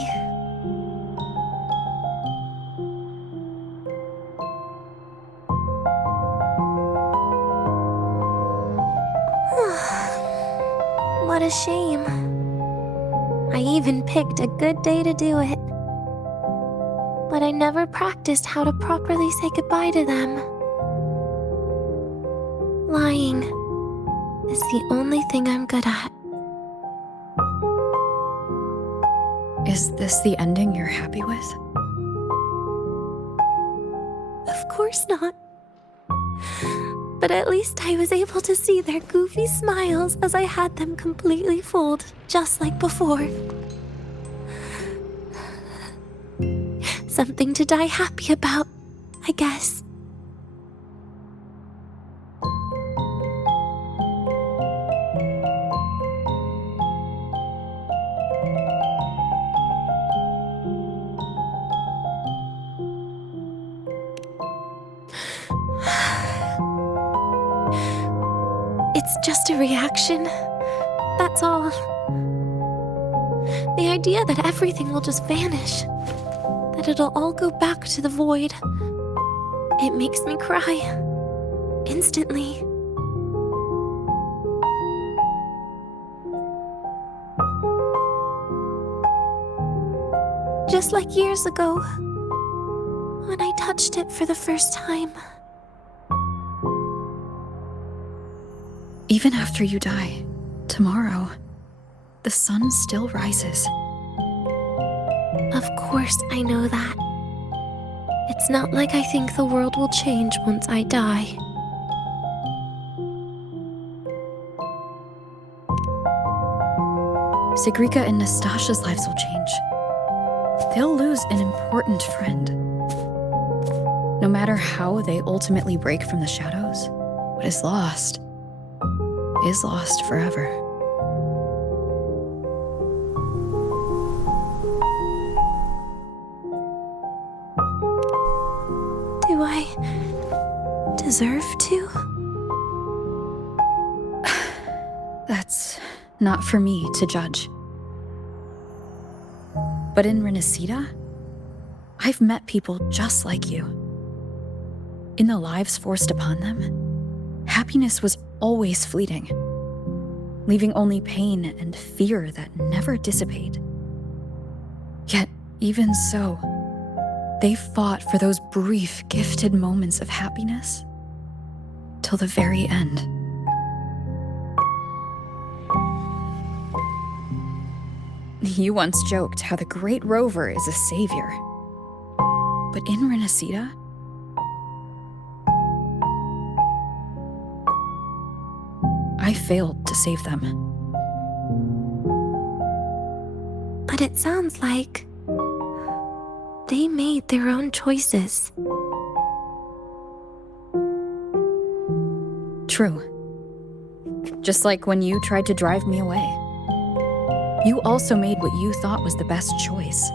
What a shame. I even picked a good day to do it. But I never practiced how to properly say goodbye to them. Lying is the only thing I'm good at. Is this the ending you're happy with? Of course not. But at least I was able to see their goofy smiles as I had them completely fooled, just like before. Something to die happy about, I guess. It's just a reaction. That's all. The idea that everything will just vanish, that it'll all go back to the void, it makes me cry. Instantly. Just like years ago, when I touched it for the first time. Even after you die, tomorrow, the sun still rises. Of course I know that. It's not like I think the world will change once I die. Sigrika and Nastasha's lives will change. They'll lose an important friend. No matter how they ultimately break from the shadows, what is lost forever. Do I deserve to? That's not for me to judge. But in Renacida, I've met people just like you. In the lives forced upon them, happiness was always fleeting, leaving only pain and fear that never dissipate. Yet, even so, they fought for those brief, gifted moments of happiness till the very end. You once joked how the great rover is a savior. But in Renacida, I failed to save them. But it sounds like they made their own choices. True. Just like when you tried to drive me away. You also made what you thought was the best choice.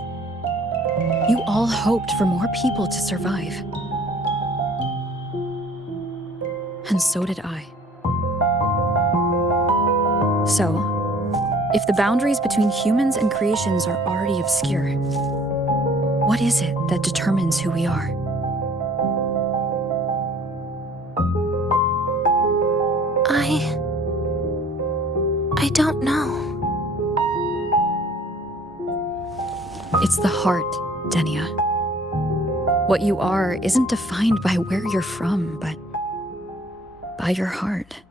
You all hoped for more people to survive. And so did I. So, if the boundaries between humans and creations are already obscure, what is it that determines who we are? I don't know. It's the heart, Denia. What you are isn't defined by where you're from, but by your heart.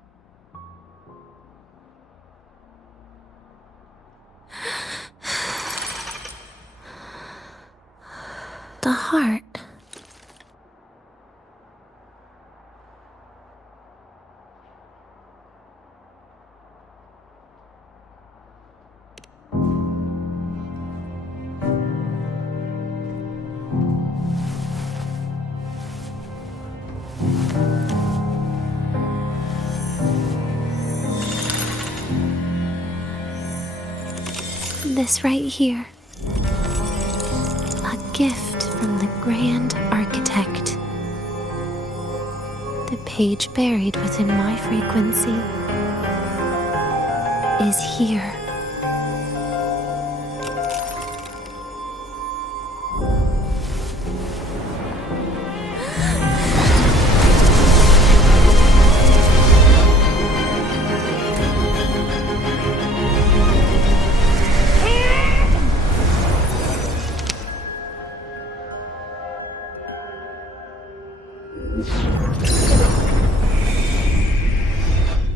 The heart. This right here. A gift from the Grand Architect. The page buried within my frequency is here.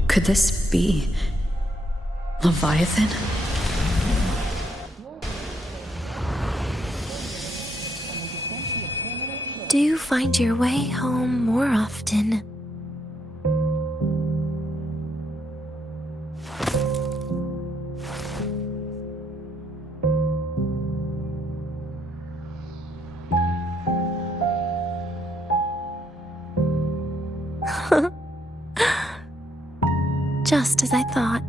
Could this be Leviathan? Do you find your way home more often? Just as I thought.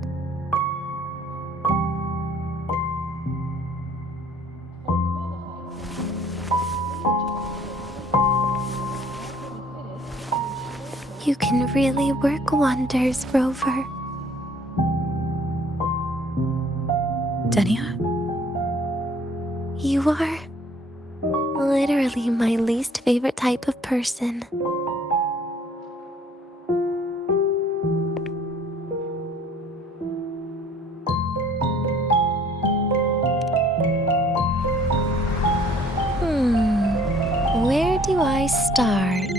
You can really work wonders, Rover. Denia? You are literally my least favorite type of person. Where do I start?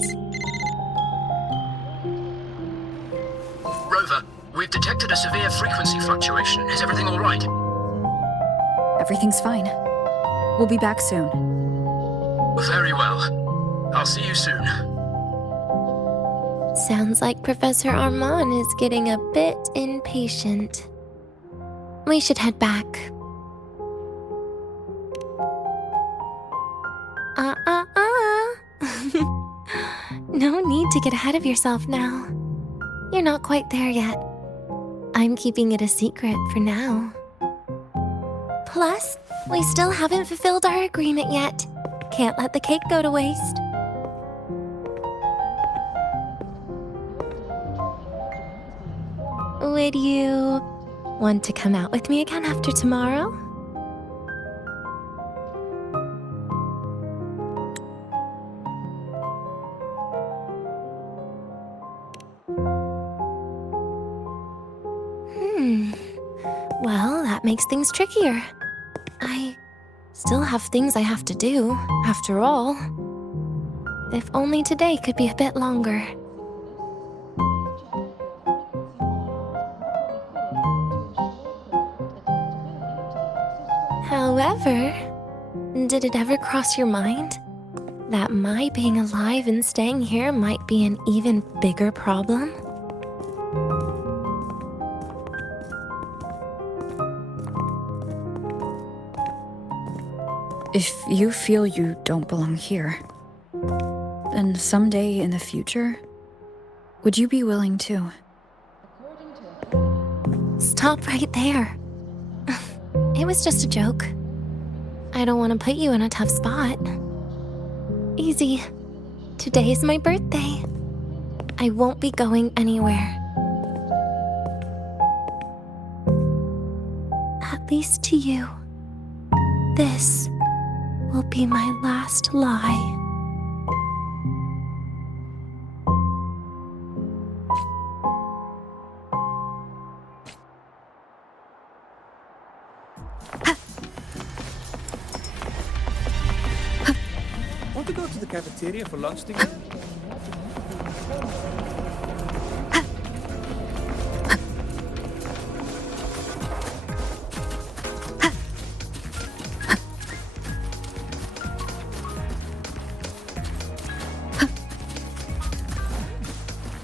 Rover, we've detected a severe frequency fluctuation. Is everything all right? Everything's fine. We'll be back soon. Very well. I'll see you soon. Sounds like Professor Armand is getting a bit impatient. We should head back. No need to get ahead of yourself now. You're not quite there yet. I'm keeping it a secret for now. Plus, we still haven't fulfilled our agreement yet. Can't let the cake go to waste. Would you want to come out with me again after tomorrow? Well, that makes things trickier. I still have things I have to do, after all. If only today could be a bit longer. However, did it ever cross your mind that my being alive and staying here might be an even bigger problem? If you feel you don't belong here, then someday in the future, Would you be willing to? Stop right there. It was just a joke. I don't want to put you in a tough spot. Easy. Today's my birthday. I won't be going anywhere. At least to you. This will be my last lie. Want to go to the cafeteria for lunch together?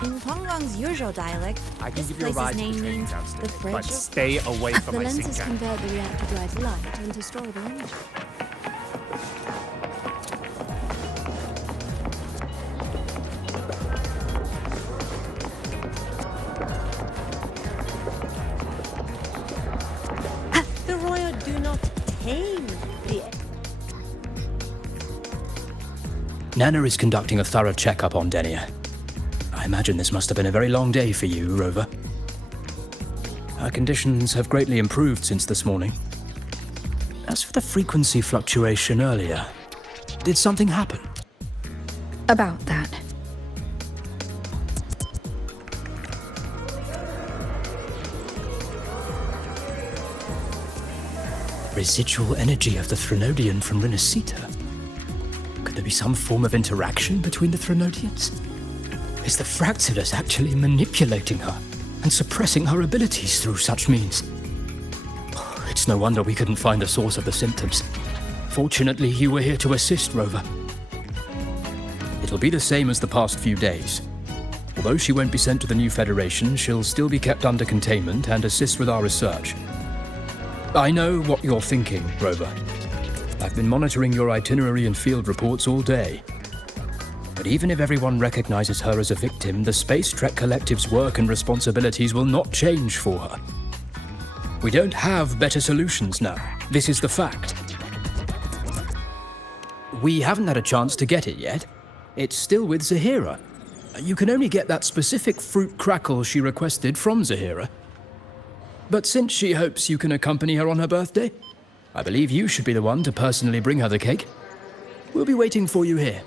In Tonglong's usual dialect, I can this give you a place's ride to name the training means downstairs, the but fridge. stay away from The my lenses sink. convert the reactor drive's light into storable energy. The Royal do not tame the... Nana is conducting a thorough checkup on Denia. I imagine this must have been a very long day for you, Rover. Her conditions have greatly improved since this morning. As for the frequency fluctuation earlier, did something happen? About that. Residual energy of the Threnodian from Renacita. Could there be some form of interaction between the Threnodians? Is the Fraxidus actually manipulating her and suppressing her abilities through such means? It's no wonder we couldn't find the source of the symptoms. Fortunately, you were here to assist, Rover. It'll be the same as the past few days. Although she won't be sent to the new Federation, she'll still be kept under containment and assist with our research. I know what you're thinking, Rover. I've been monitoring your itinerary and field reports all day. But even if everyone recognizes her as a victim, the Space Trek Collective's work and responsibilities will not change for her. We don't have better solutions now. This is the fact. We haven't had a chance to get it yet. It's still with Zahira. You can only get that specific fruit crackle she requested from Zahira. But since she hopes you can accompany her on her birthday, I believe you should be the one to personally bring her the cake. We'll be waiting for you here.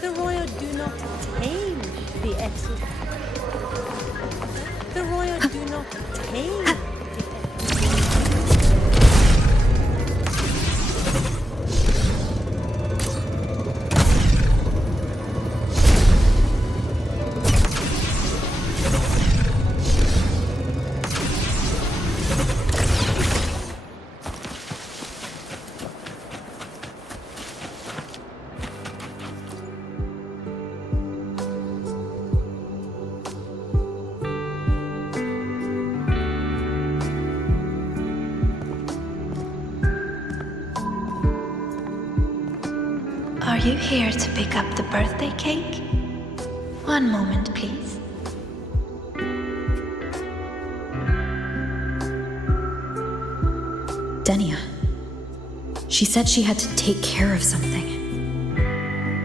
The Royal do not tame the excellent. The Royal do not tame the Are you here to pick up the birthday cake? One moment, please. Denia. She said she had to take care of something.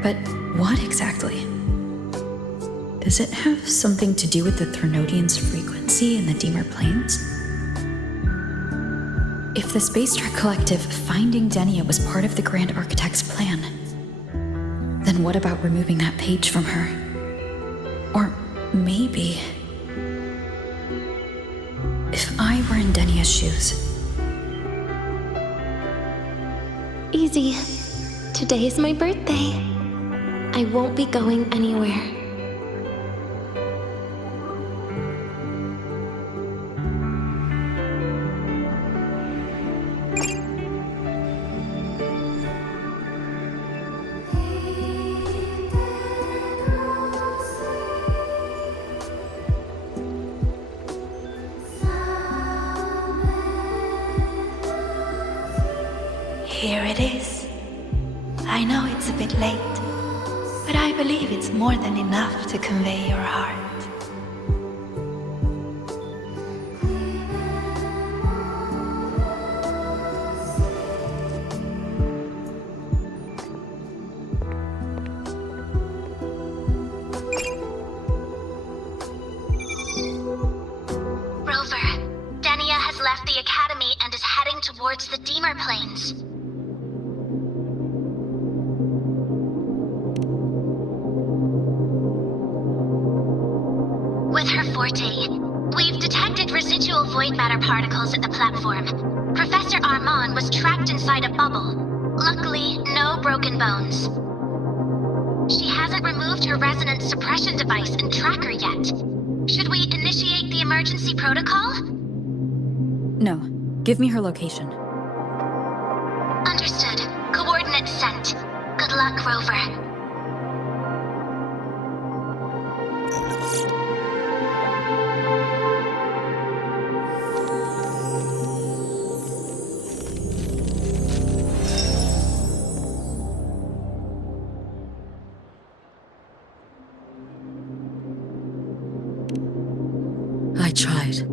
But what exactly? Does it have something to do with the Threnodian's frequency in the Deemer Plains? If the Space Trek Collective finding Denia was part of the Grand Architect's plan, then what about removing that page from her? Or maybe... if I were in Denia's shoes... Easy. Today's my birthday. I won't be going anywhere. Here it is. I know it's a bit late, but I believe it's more than enough to convey your heart. Rover, Denia has left the academy and is heading towards the Deemer Plains. With her forte, we've detected residual void matter particles at the platform. Professor Armand was trapped inside a bubble. Luckily, no broken bones. She hasn't removed her resonance suppression device and tracker yet. Should we initiate the emergency protocol? No. Give me her location. Understood. Coordinates sent. Good luck, Rover. I tried.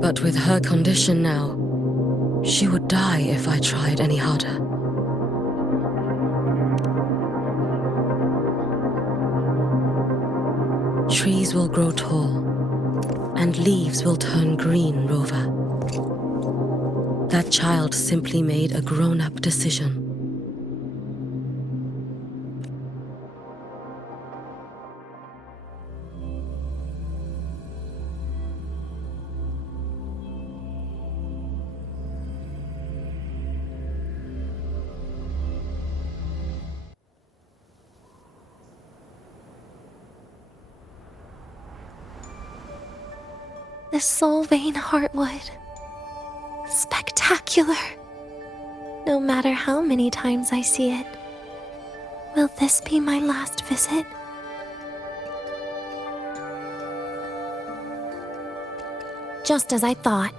But with her condition now, she would die if I tried any harder. Trees will grow tall, and leaves will turn green, Rover. That child simply made a grown-up decision. The Soul Vein Heartwood. Spectacular. No matter how many times I see it. Will this be my last visit? Just as I thought.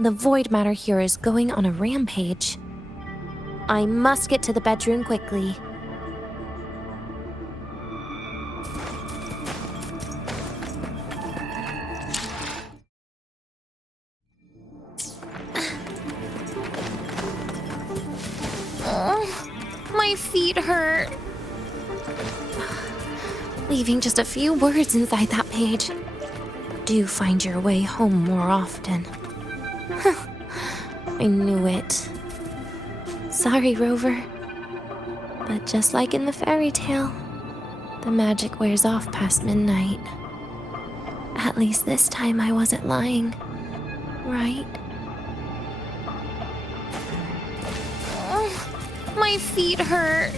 The void matter here is going on a rampage. I must get to the bedroom quickly. My feet hurt. Leaving just a few words inside that page. Do find your way home more often. I knew it. Sorry, Rover. But just like in the fairy tale, the magic wears off past midnight. At least this time I wasn't lying, right? My feet hurt.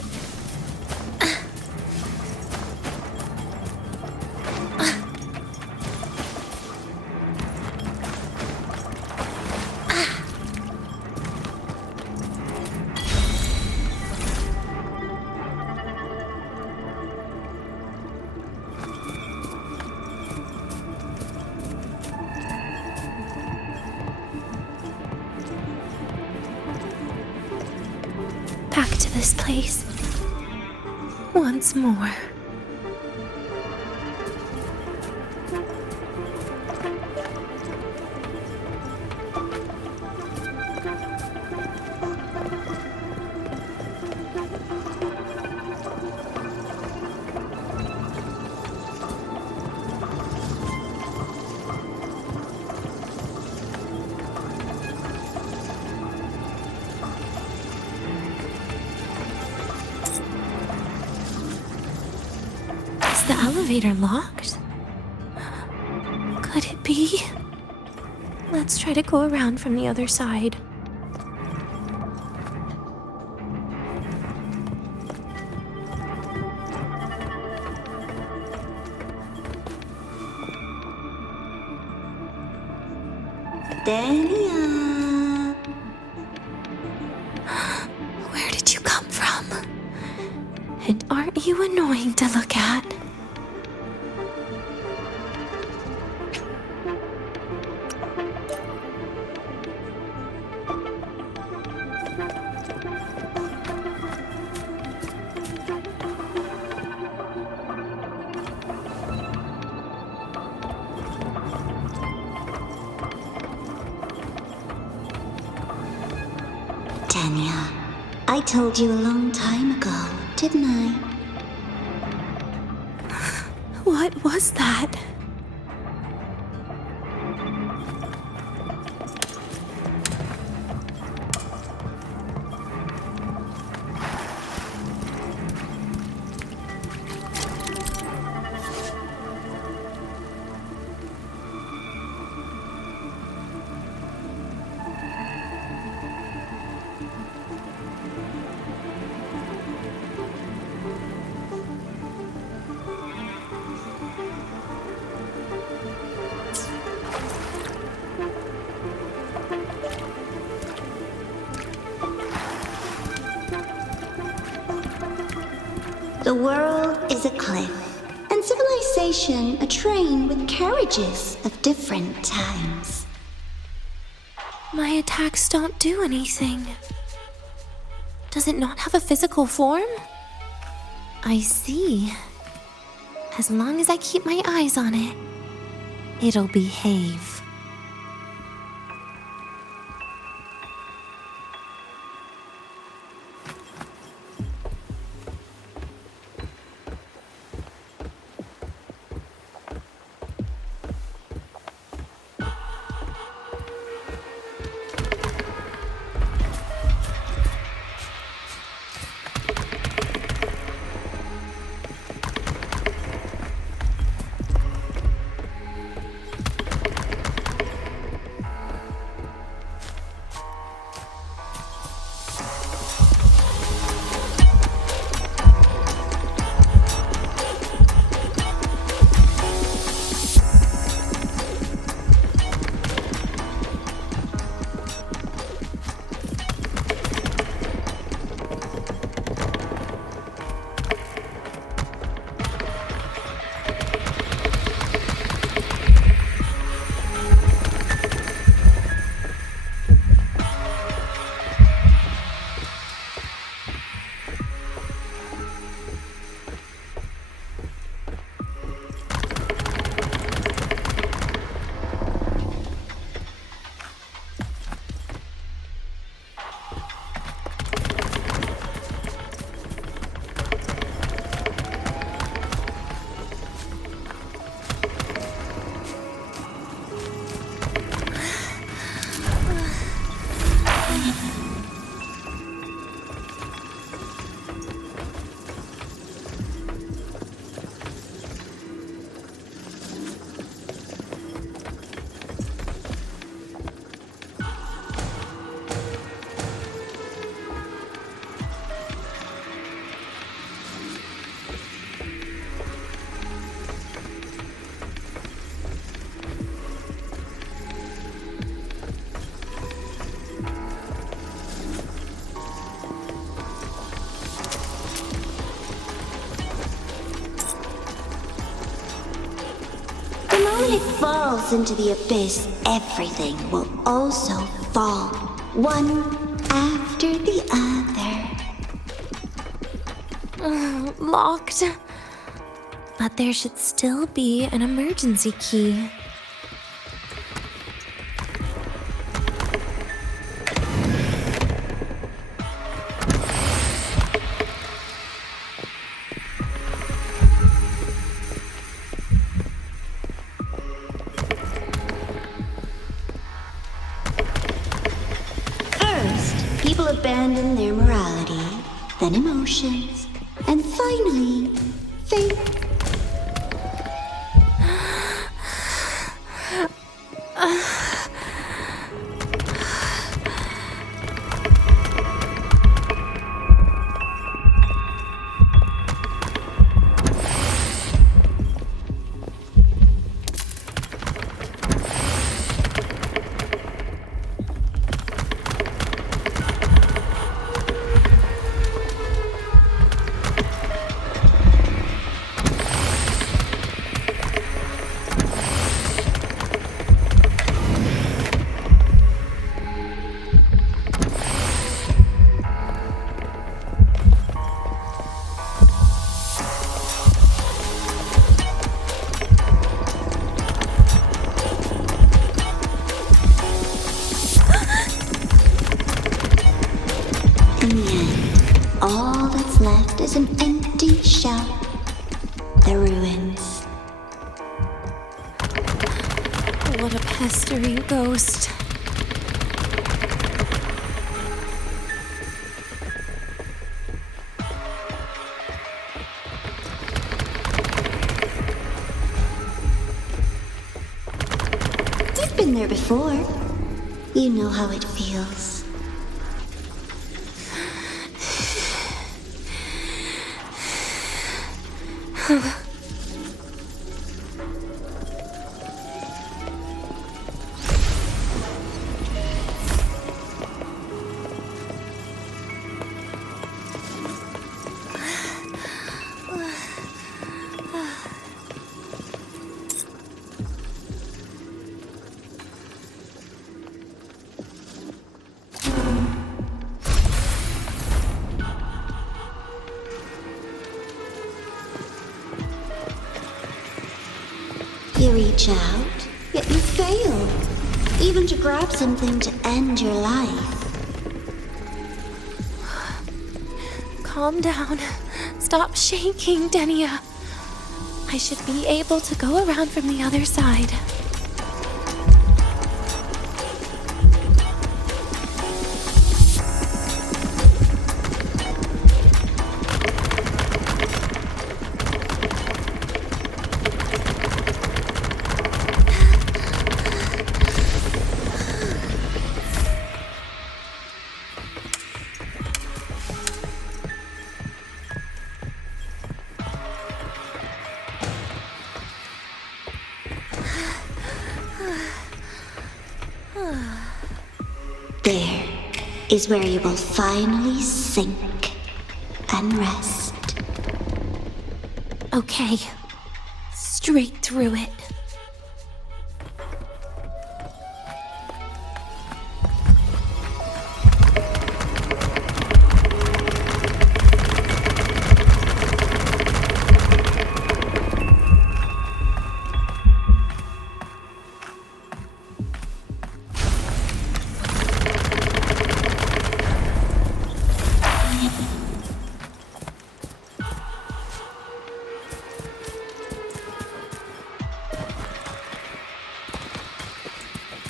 Back to this place. Once more. Is the elevator locked? Could it be? Let's try to go around from the other side. Denia. Where did you come from? And aren't you annoying to look at? Denia. I told you a long time ago, didn't I? What was that? The world is a cliff, and civilization a train with carriages of different times. My attacks don't do anything. Does it not have a physical form? I see. As long as I keep my eyes on it, it'll behave. When it falls into the abyss, everything will also fall, one after the other. Locked. But there should still be an emergency key. People abandon their morality, then emotions, and finally, faith. is an empty shell. The ruins. What a pestering ghost. You've been there before. You know how it feels. You reach out, yet you fail. Even to grab something to end your life. Calm down. Stop shaking, Denia. I should be able to go around from the other side. There is where you will finally sink and rest. Okay. Straight through it.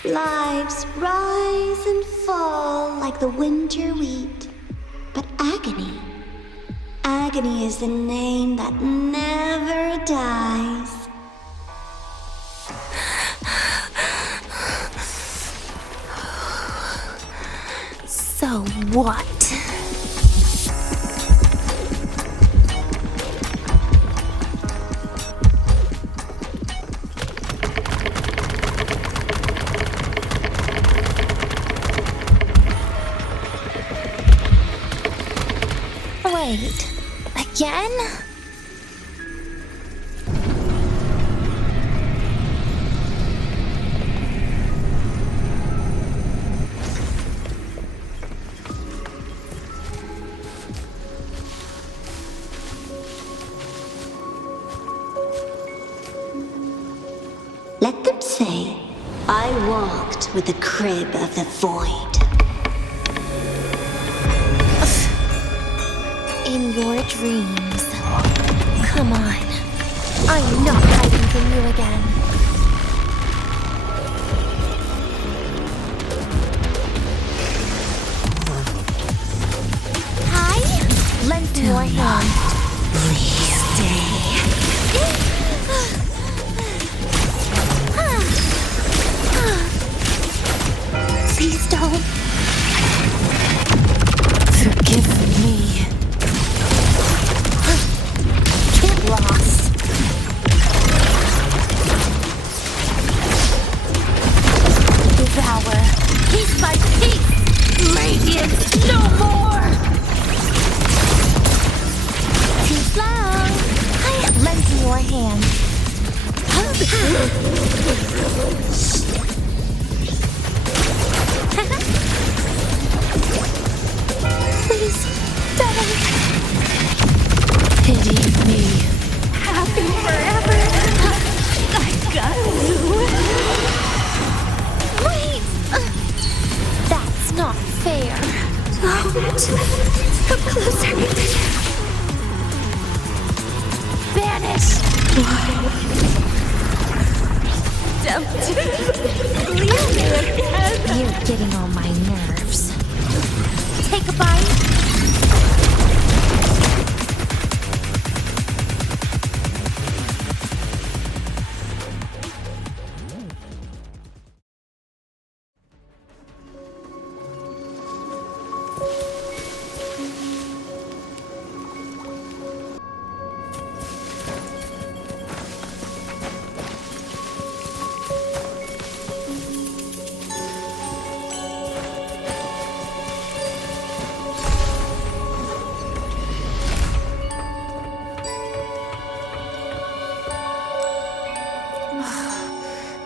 Lives rise and fall like the winter wheat. But agony, agony is the name that never dies. So what? Wait, again? Let them say, I walked with the crib of the void. In your dreams. Come on. I'm not hiding from you again. Hi? Lend me your hand. Please stay. Please don't. Forgive me. Get lost. Devour. Piece by piece. Radiance no more. Too slow. I lend you your hand. Please, don't. Pity me. Happy forever. I got you. Wait! That's not fair. Come closer. vanish! Don't leave me again! You're getting on my nerves. Take a bite.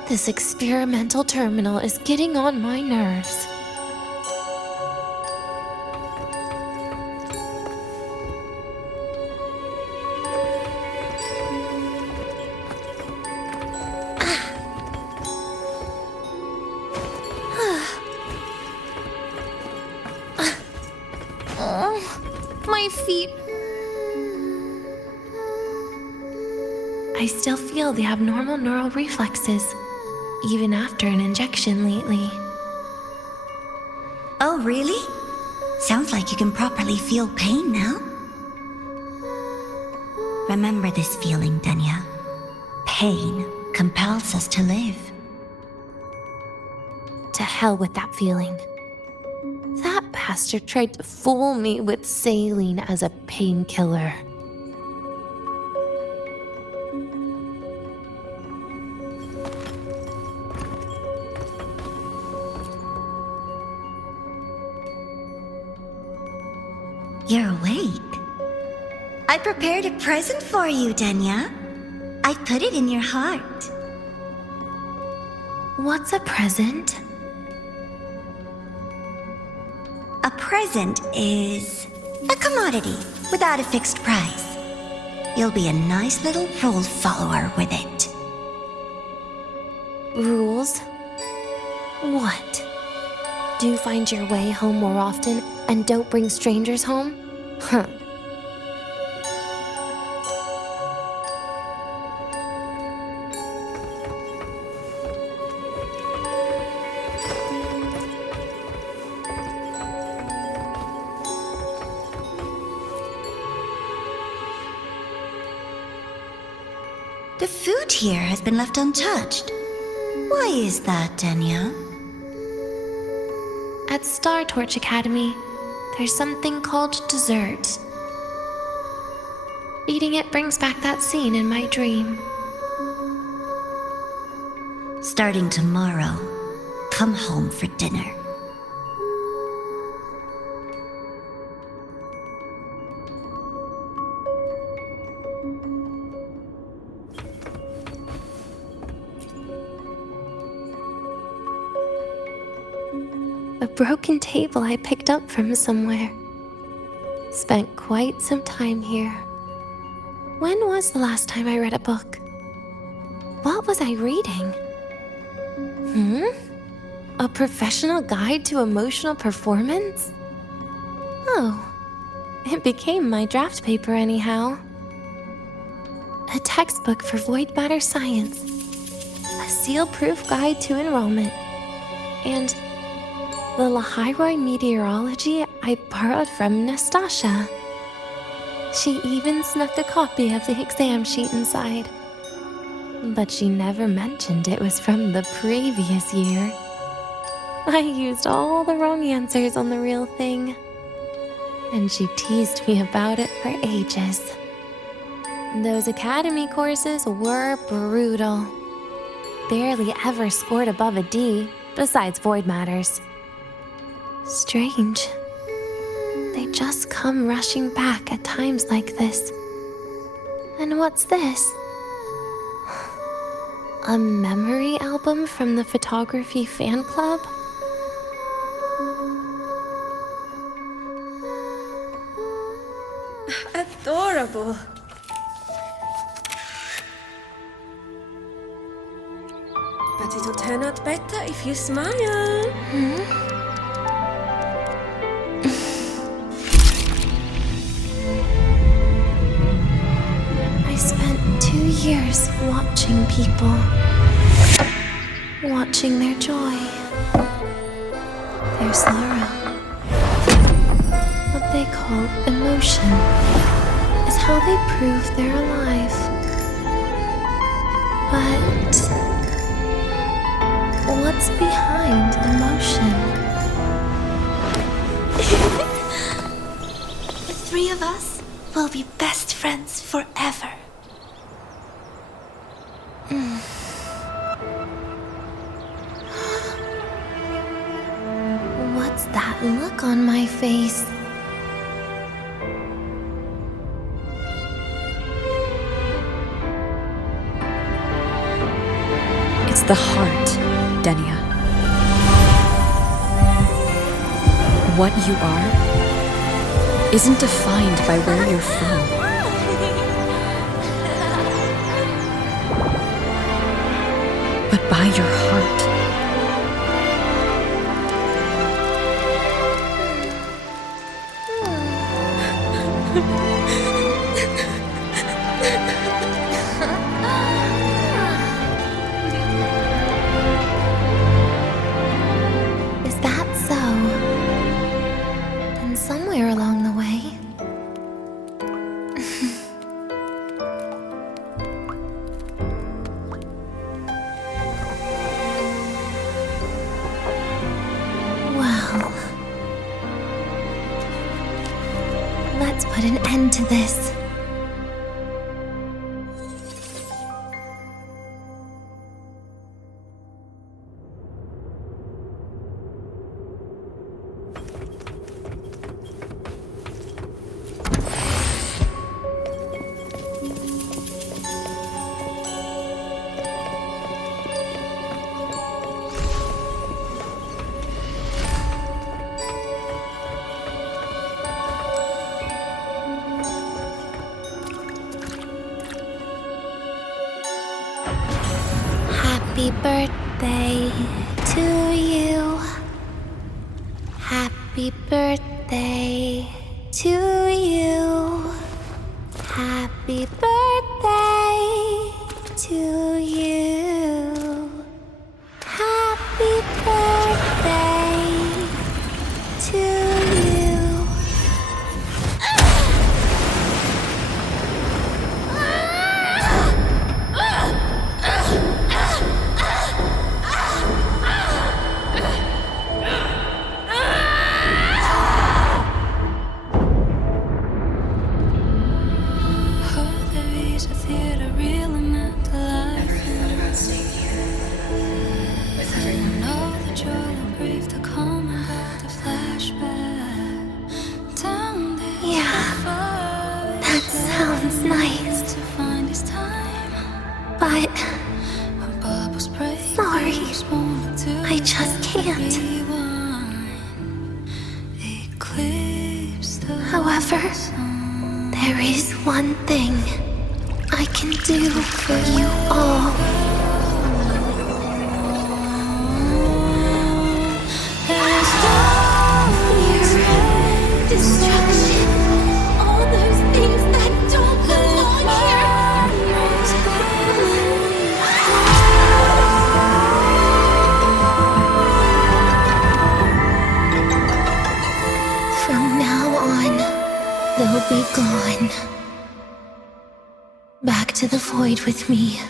This experimental terminal is getting on my nerves. My feet. I still feel the abnormal neural reflexes, even after an injection lately. Oh, really? Sounds like you can properly feel pain now. Remember this feeling, Denia. Pain compels us to live. To hell with that feeling. That bastard tried to fool me with saline as a painkiller. You're awake. I prepared a present for you, Denia. I put it in your heart. What's a present? A present is a commodity without a fixed price. You'll be a nice little rule follower with it. Rules? What? Do you find your way home more often and don't bring strangers home? Huh. The food here has been left untouched. Why is that, Denia? At Star Torch Academy, there's something called dessert. Eating it brings back that scene in my dream. Starting tomorrow, come home for dinner. A broken table I picked up from somewhere. Spent quite some time here. When was the last time I read a book? What was I reading? A professional guide to emotional performance? Oh, it became my draft paper anyhow. A textbook for void matter science. A seal-proof guide to enrollment. And the Lahiroi meteorology I borrowed from Nastasha. She even snuck a copy of the exam sheet inside. But she never mentioned it was from the previous year. I used all the wrong answers on the real thing. And she teased me about it for ages. Those academy courses were brutal. Barely ever scored above a D, besides void matters. Strange. They just come rushing back at times like this. And what's this? A memory album from the photography fan club? Adorable. But it'll turn out better if you smile. I spent people, watching their joy, their sorrow. What they call emotion is how they prove they're alive. But what's behind emotion? The three of us will be best friends forever. What's that look on my face? It's the heart, Denia. What you are isn't defined by where you're from. But by your heart. Is that so? Then somewhere along the way, well, let's put an end to this. Happy birthday to you. Happy birthday to you. Happy birthday to you. Happy birthday to you. Sounds nice. But sorry, I just can't. However, there is one thing I can do for you all. Destruction. All those things that don't belong here. From now on, they'll be gone. Back to the void with me.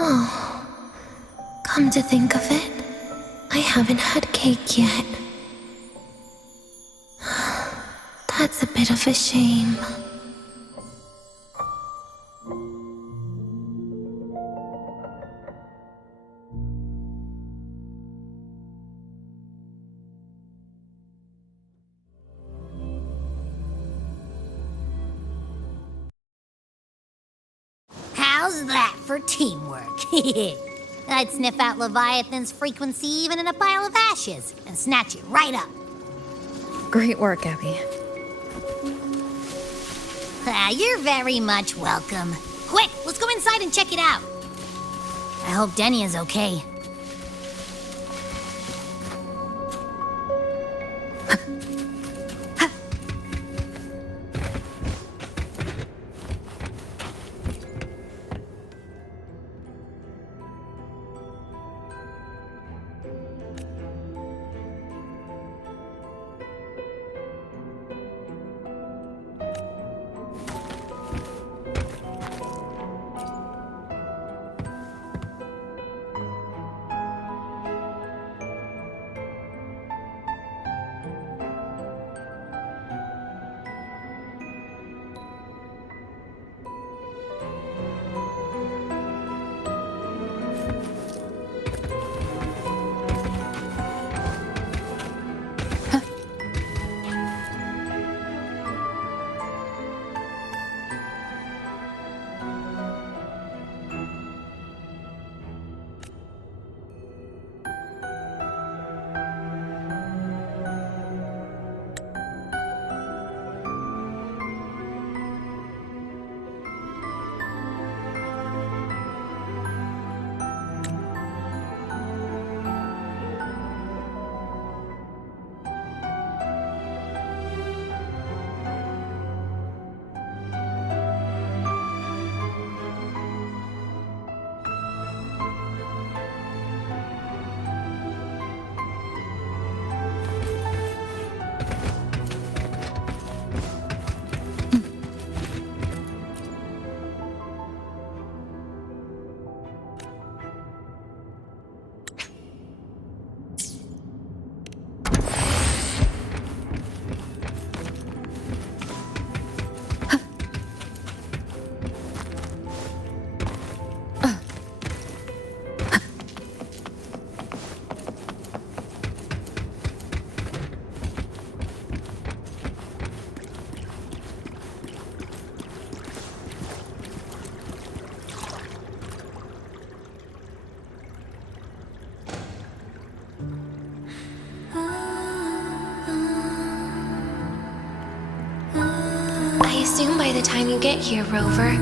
Oh, come to think of it, I haven't had cake yet. That's a bit of a shame. How's that for teamwork? I'd sniff out Leviathan's frequency even in a pile of ashes and snatch it right up. Great work, Abby. You're very much welcome. Quick, let's go inside and check it out. I hope Denia's okay. assume by the time you get here, Rover,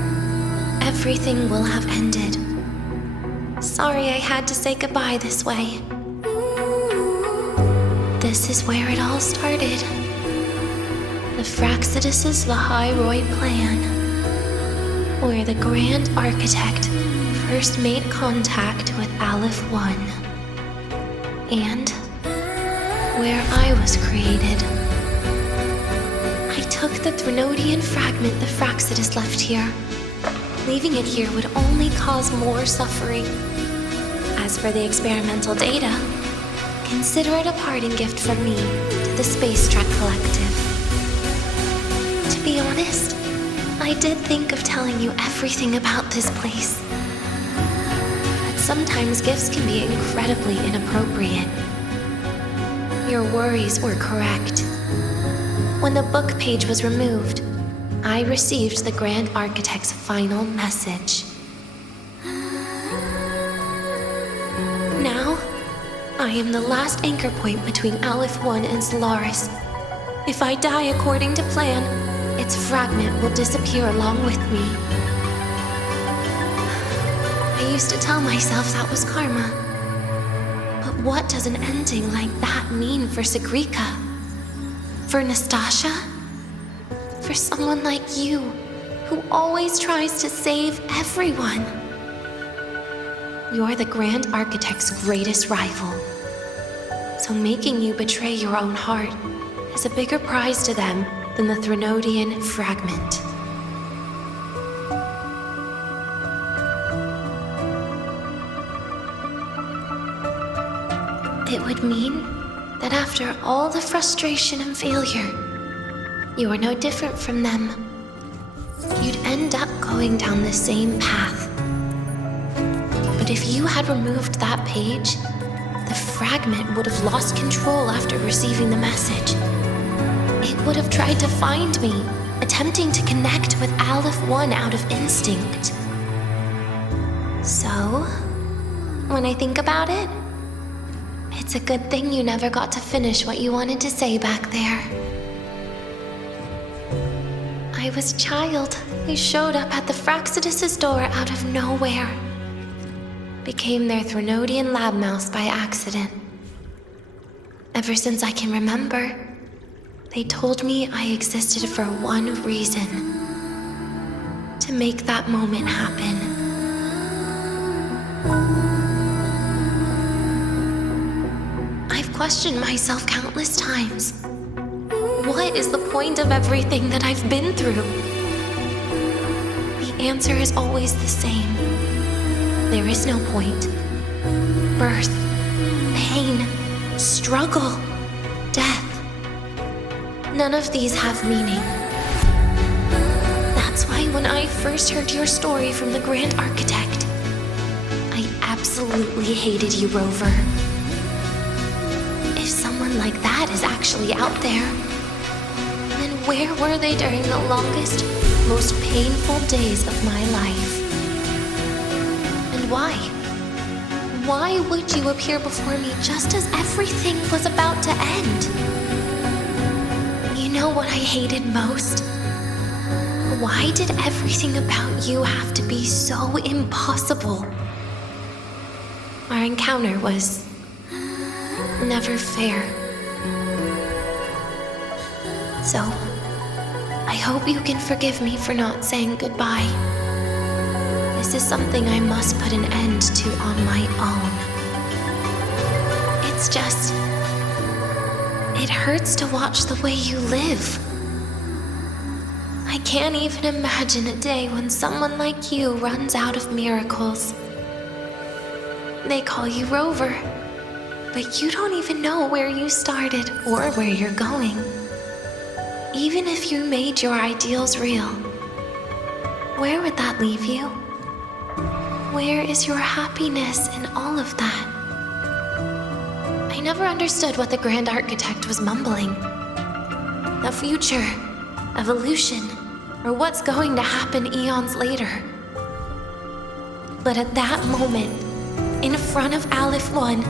everything will have ended. Sorry I had to say goodbye this way. This is where it all started. The Fraxidus' Lahai-Roy plan, where the Grand Architect first made contact with Aleph 1, and where I was created. I took the Threnodian fragment the Fraxidus left here. Leaving it here would only cause more suffering. As for the experimental data, consider it a parting gift from me to the Space Trek Collective. To be honest, I did think of telling you everything about this place. But sometimes gifts can be incredibly inappropriate. Your worries were correct. When the book page was removed, I received the Grand Architect's final message. Now, I am the last anchor point between Aleph 1 and Solaris. If I die according to plan, its fragment will disappear along with me. I used to tell myself that was karma. But what does an ending like that mean for Sigrika? For Nastasha? For someone like you, who always tries to save everyone? You're the Grand Architect's greatest rival. So making you betray your own heart is a bigger prize to them than the Threnodian fragment. It would mean that after all the frustration and failure, you are no different from them. You'd end up going down the same path. But if you had removed that page, the fragment would have lost control after receiving the message. It would have tried to find me, attempting to connect with Aleph 1 out of instinct. So, when I think about it, it's a good thing you never got to finish what you wanted to say back there. I was a child who showed up at the Fraxidus' door out of nowhere. Became their Threnodian lab mouse by accident. Ever since I can remember, they told me I existed for one reason: to make that moment happen. I've questioned myself countless times. What is the point of everything that I've been through? The answer is always the same. There is no point. Birth, pain, struggle, death. None of these have meaning. That's why when I first heard your story from the Grand Architect, I absolutely hated you, Rover. If someone like that is actually out there, then where were they during the longest, most painful days of my life? And why? Why would you appear before me just as everything was about to end? You know what I hated most? Why did everything about you have to be so impossible? Our encounter was never fair. So, I hope you can forgive me for not saying goodbye. This is something I must put an end to on my own. It's just, it hurts to watch the way you live. I can't even imagine a day when someone like you runs out of miracles. They call you Rover, but you don't even know where you started or where you're going. Even if you made your ideals real, where would that leave you? Where is your happiness in all of that? I never understood what the Grand Architect was mumbling. The future, evolution, or what's going to happen eons later. But at that moment, in front of Aleph 1,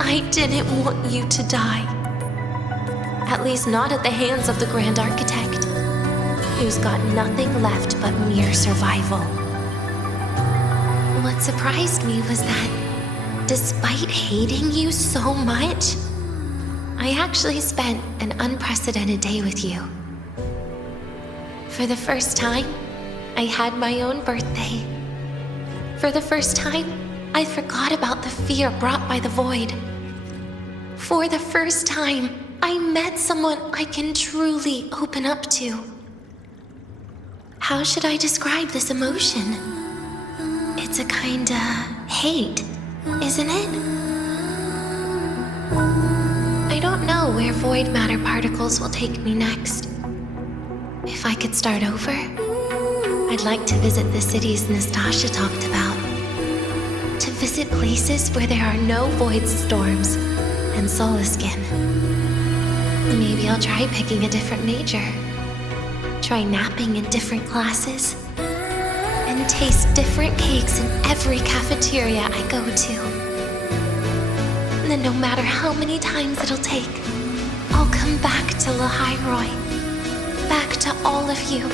I didn't want you to die. At least not at the hands of the Grand Architect. who's got nothing left but mere survival. What surprised me was that, despite hating you so much, I actually spent an unprecedented day with you. For the first time, I had my own birthday. For the first time, I forgot about the fear brought by the void. For the first time, I met someone I can truly open up to. How should I describe this emotion? It's a kinda hate, isn't it? I don't know where void matter particles will take me next. If I could start over, I'd like to visit the cities Nastasia talked about. To visit places where there are no void storms and Solaskin. Maybe I'll try picking a different major. Try napping in different classes. And taste different cakes in every cafeteria I go to. And then no matter how many times it'll take, I'll come back to Lahairoi. Back to all of you.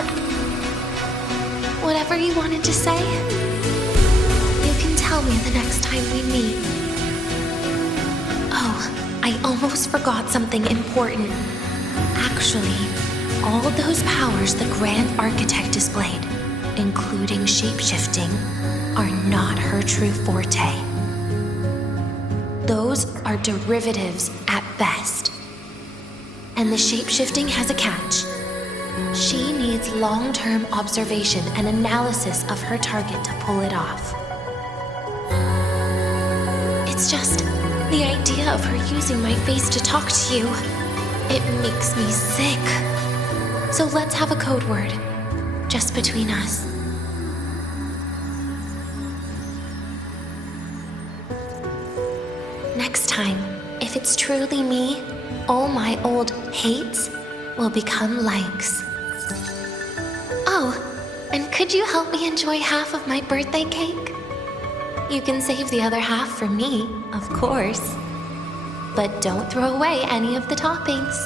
Whatever you wanted to say, you can tell me the next time we meet. Oh, I almost forgot something important. Actually, all those powers the Grand Architect displayed, including shapeshifting, are not her true forte. Those are derivatives at best. And the shapeshifting has a catch. She needs long-term observation and analysis of her target to pull it off. It's just the idea of her using my face to talk to you. It makes me sick. So let's have a code word, just between us. Next time, if it's truly me, all my old hates will become likes. Oh, and could you help me enjoy half of my birthday cake? You can save the other half for me, of course. But don't throw away any of the toppings.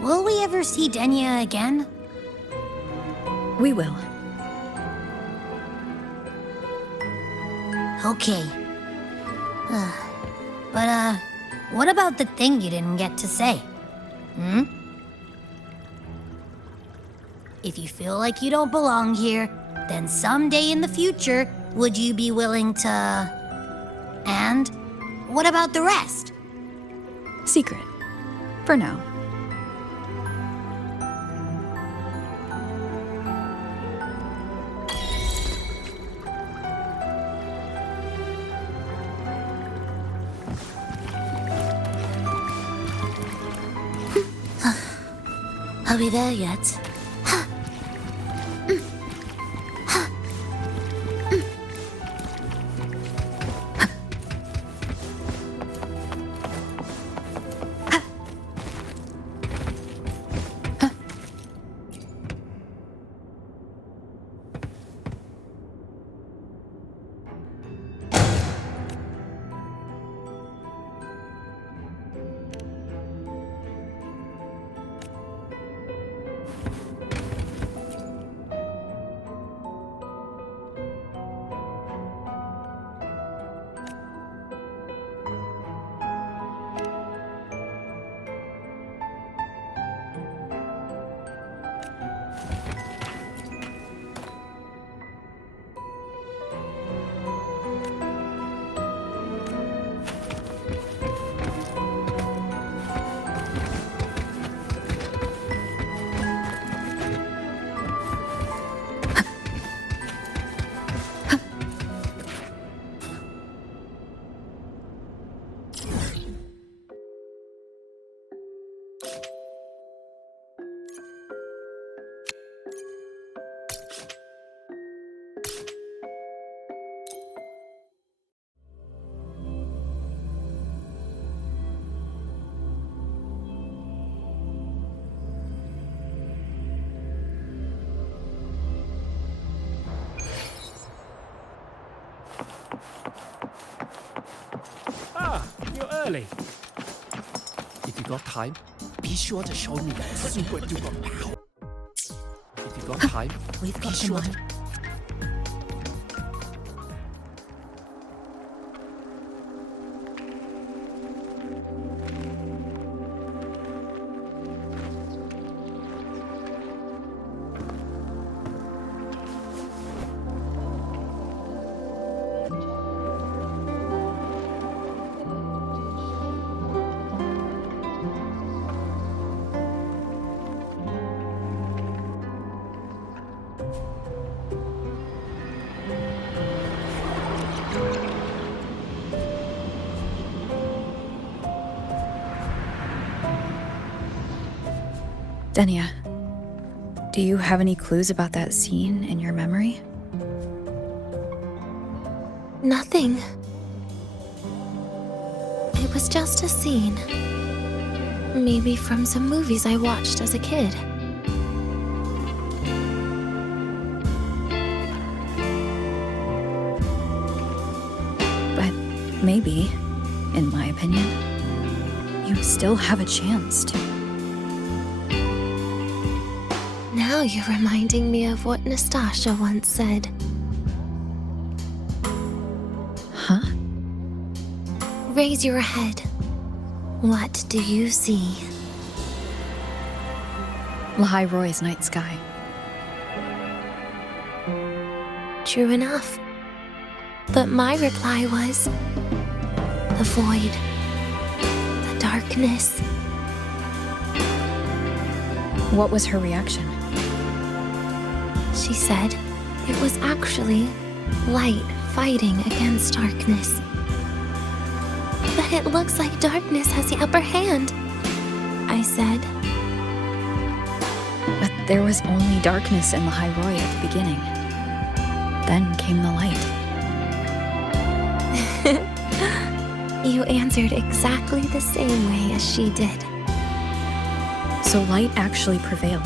Will we ever see Denia again? We will. Okay. But, what about the thing you didn't get to say? If you feel like you don't belong here, then someday in the future, would you be willing to... And what about the rest? Secret. For now. Are we there yet? Ah, you're early. If you got time, be sure to show me that super duper power. If you got time, We've got be sure to... Denia, do you have any clues about that scene in your memory? Nothing. It was just a scene. Maybe from some movies I watched as a kid. But maybe, in my opinion, you still have a chance to. Now you're reminding me of what Nastasha once said. Huh? Raise your head. What do you see? Lahai Roy's night sky. True enough. But my reply was... the void. The darkness. What was her reaction? She said it was actually light fighting against darkness. But it looks like darkness has the upper hand, I said. But there was only darkness in Lahai Roy at the beginning. Then came the light. You answered exactly the same way as she did. So light actually prevailed.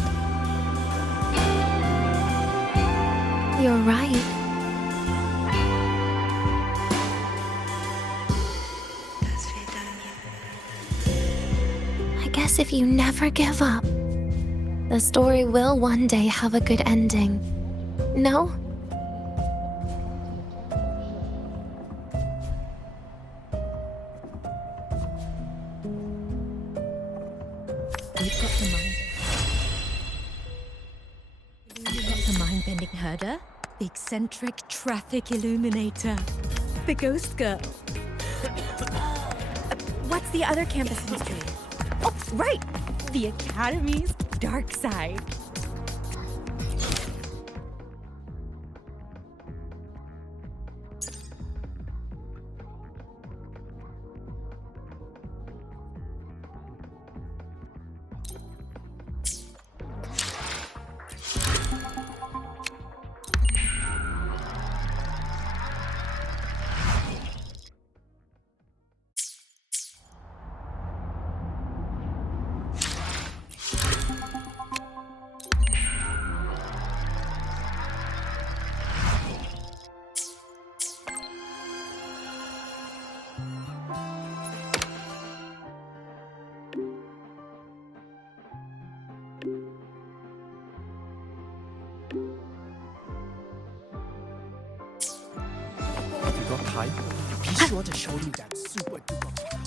You're right. I guess if you never give up, the story will one day have a good ending. No? We've got the mind-bending herder, the eccentric traffic illuminator, the ghost girl. What's the other campus history? Oh, right! The Academy's dark side. If you got time, be sure to show me that super duper power.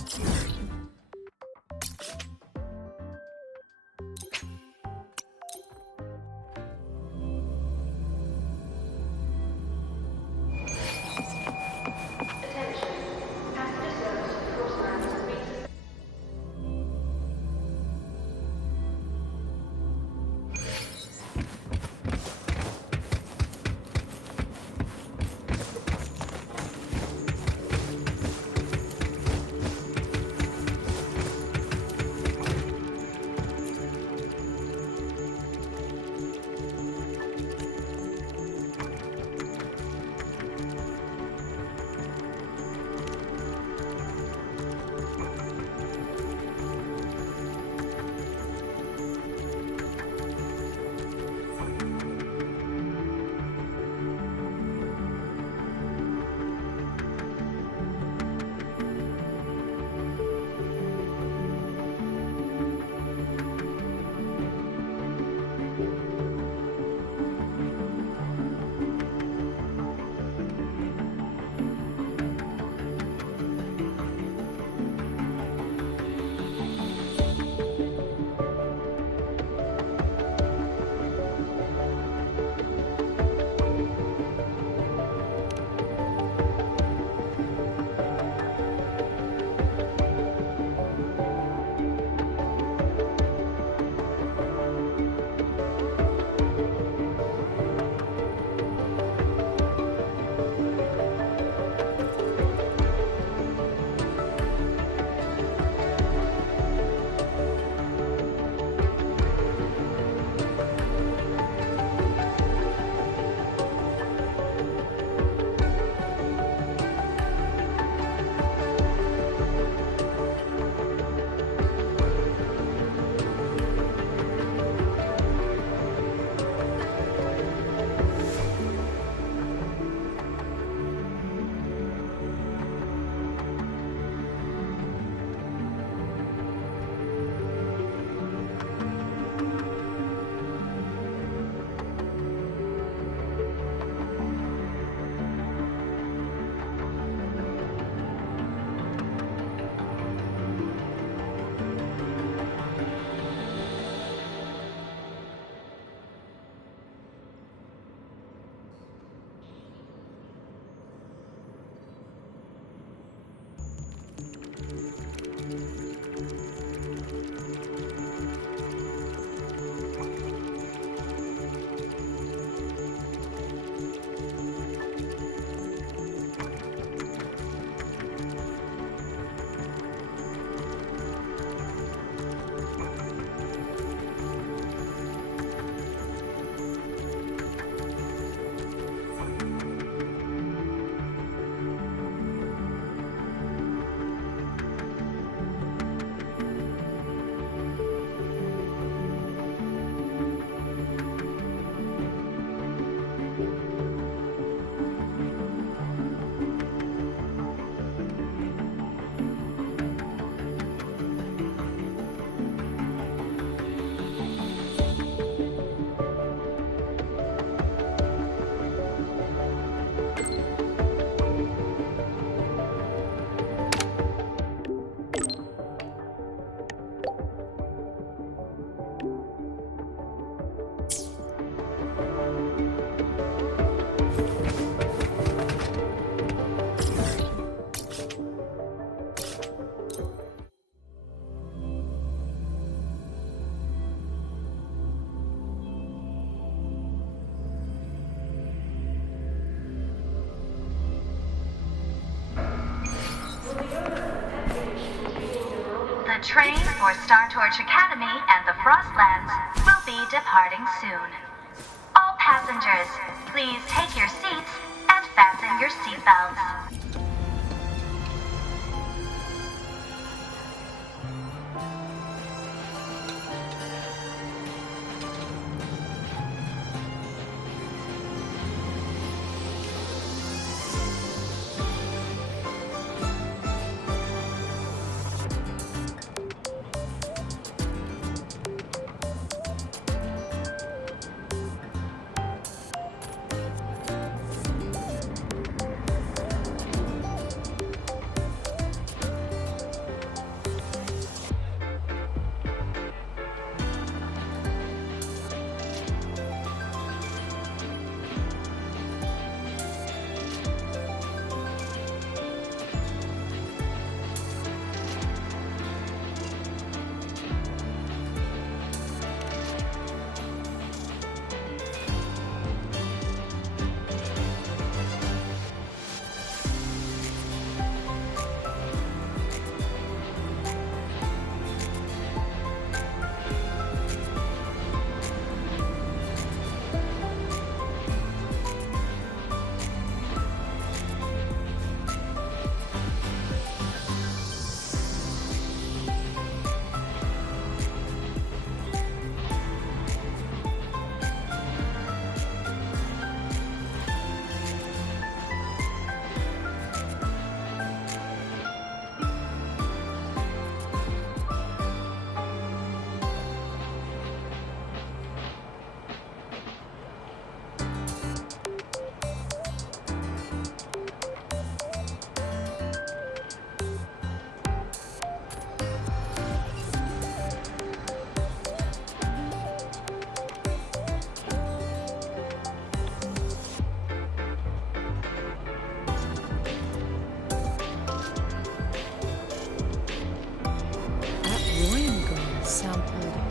The train for Star Torch Academy and the Frostlands will be departing soon. All passengers, please take your seats and fasten your seatbelts.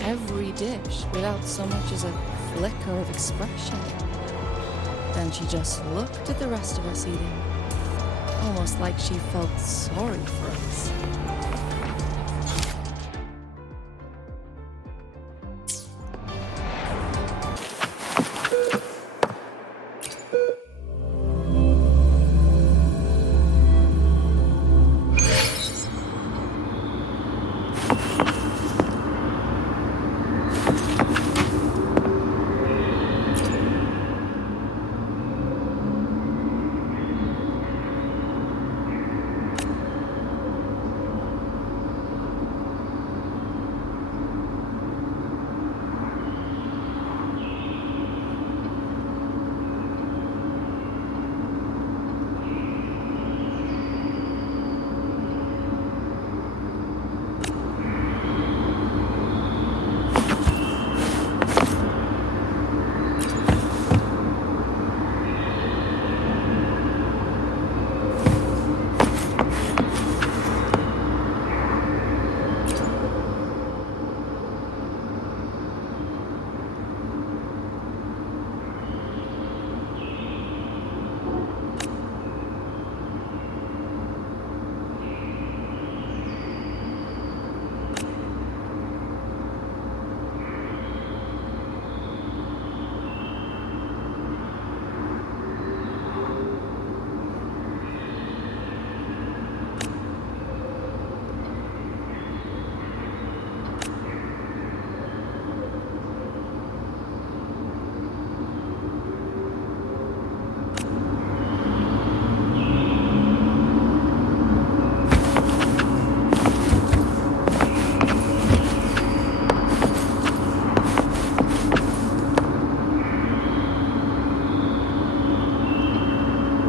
Every dish without so much as a flicker of expression. Then she just looked at the rest of us eating, almost like she felt sorry for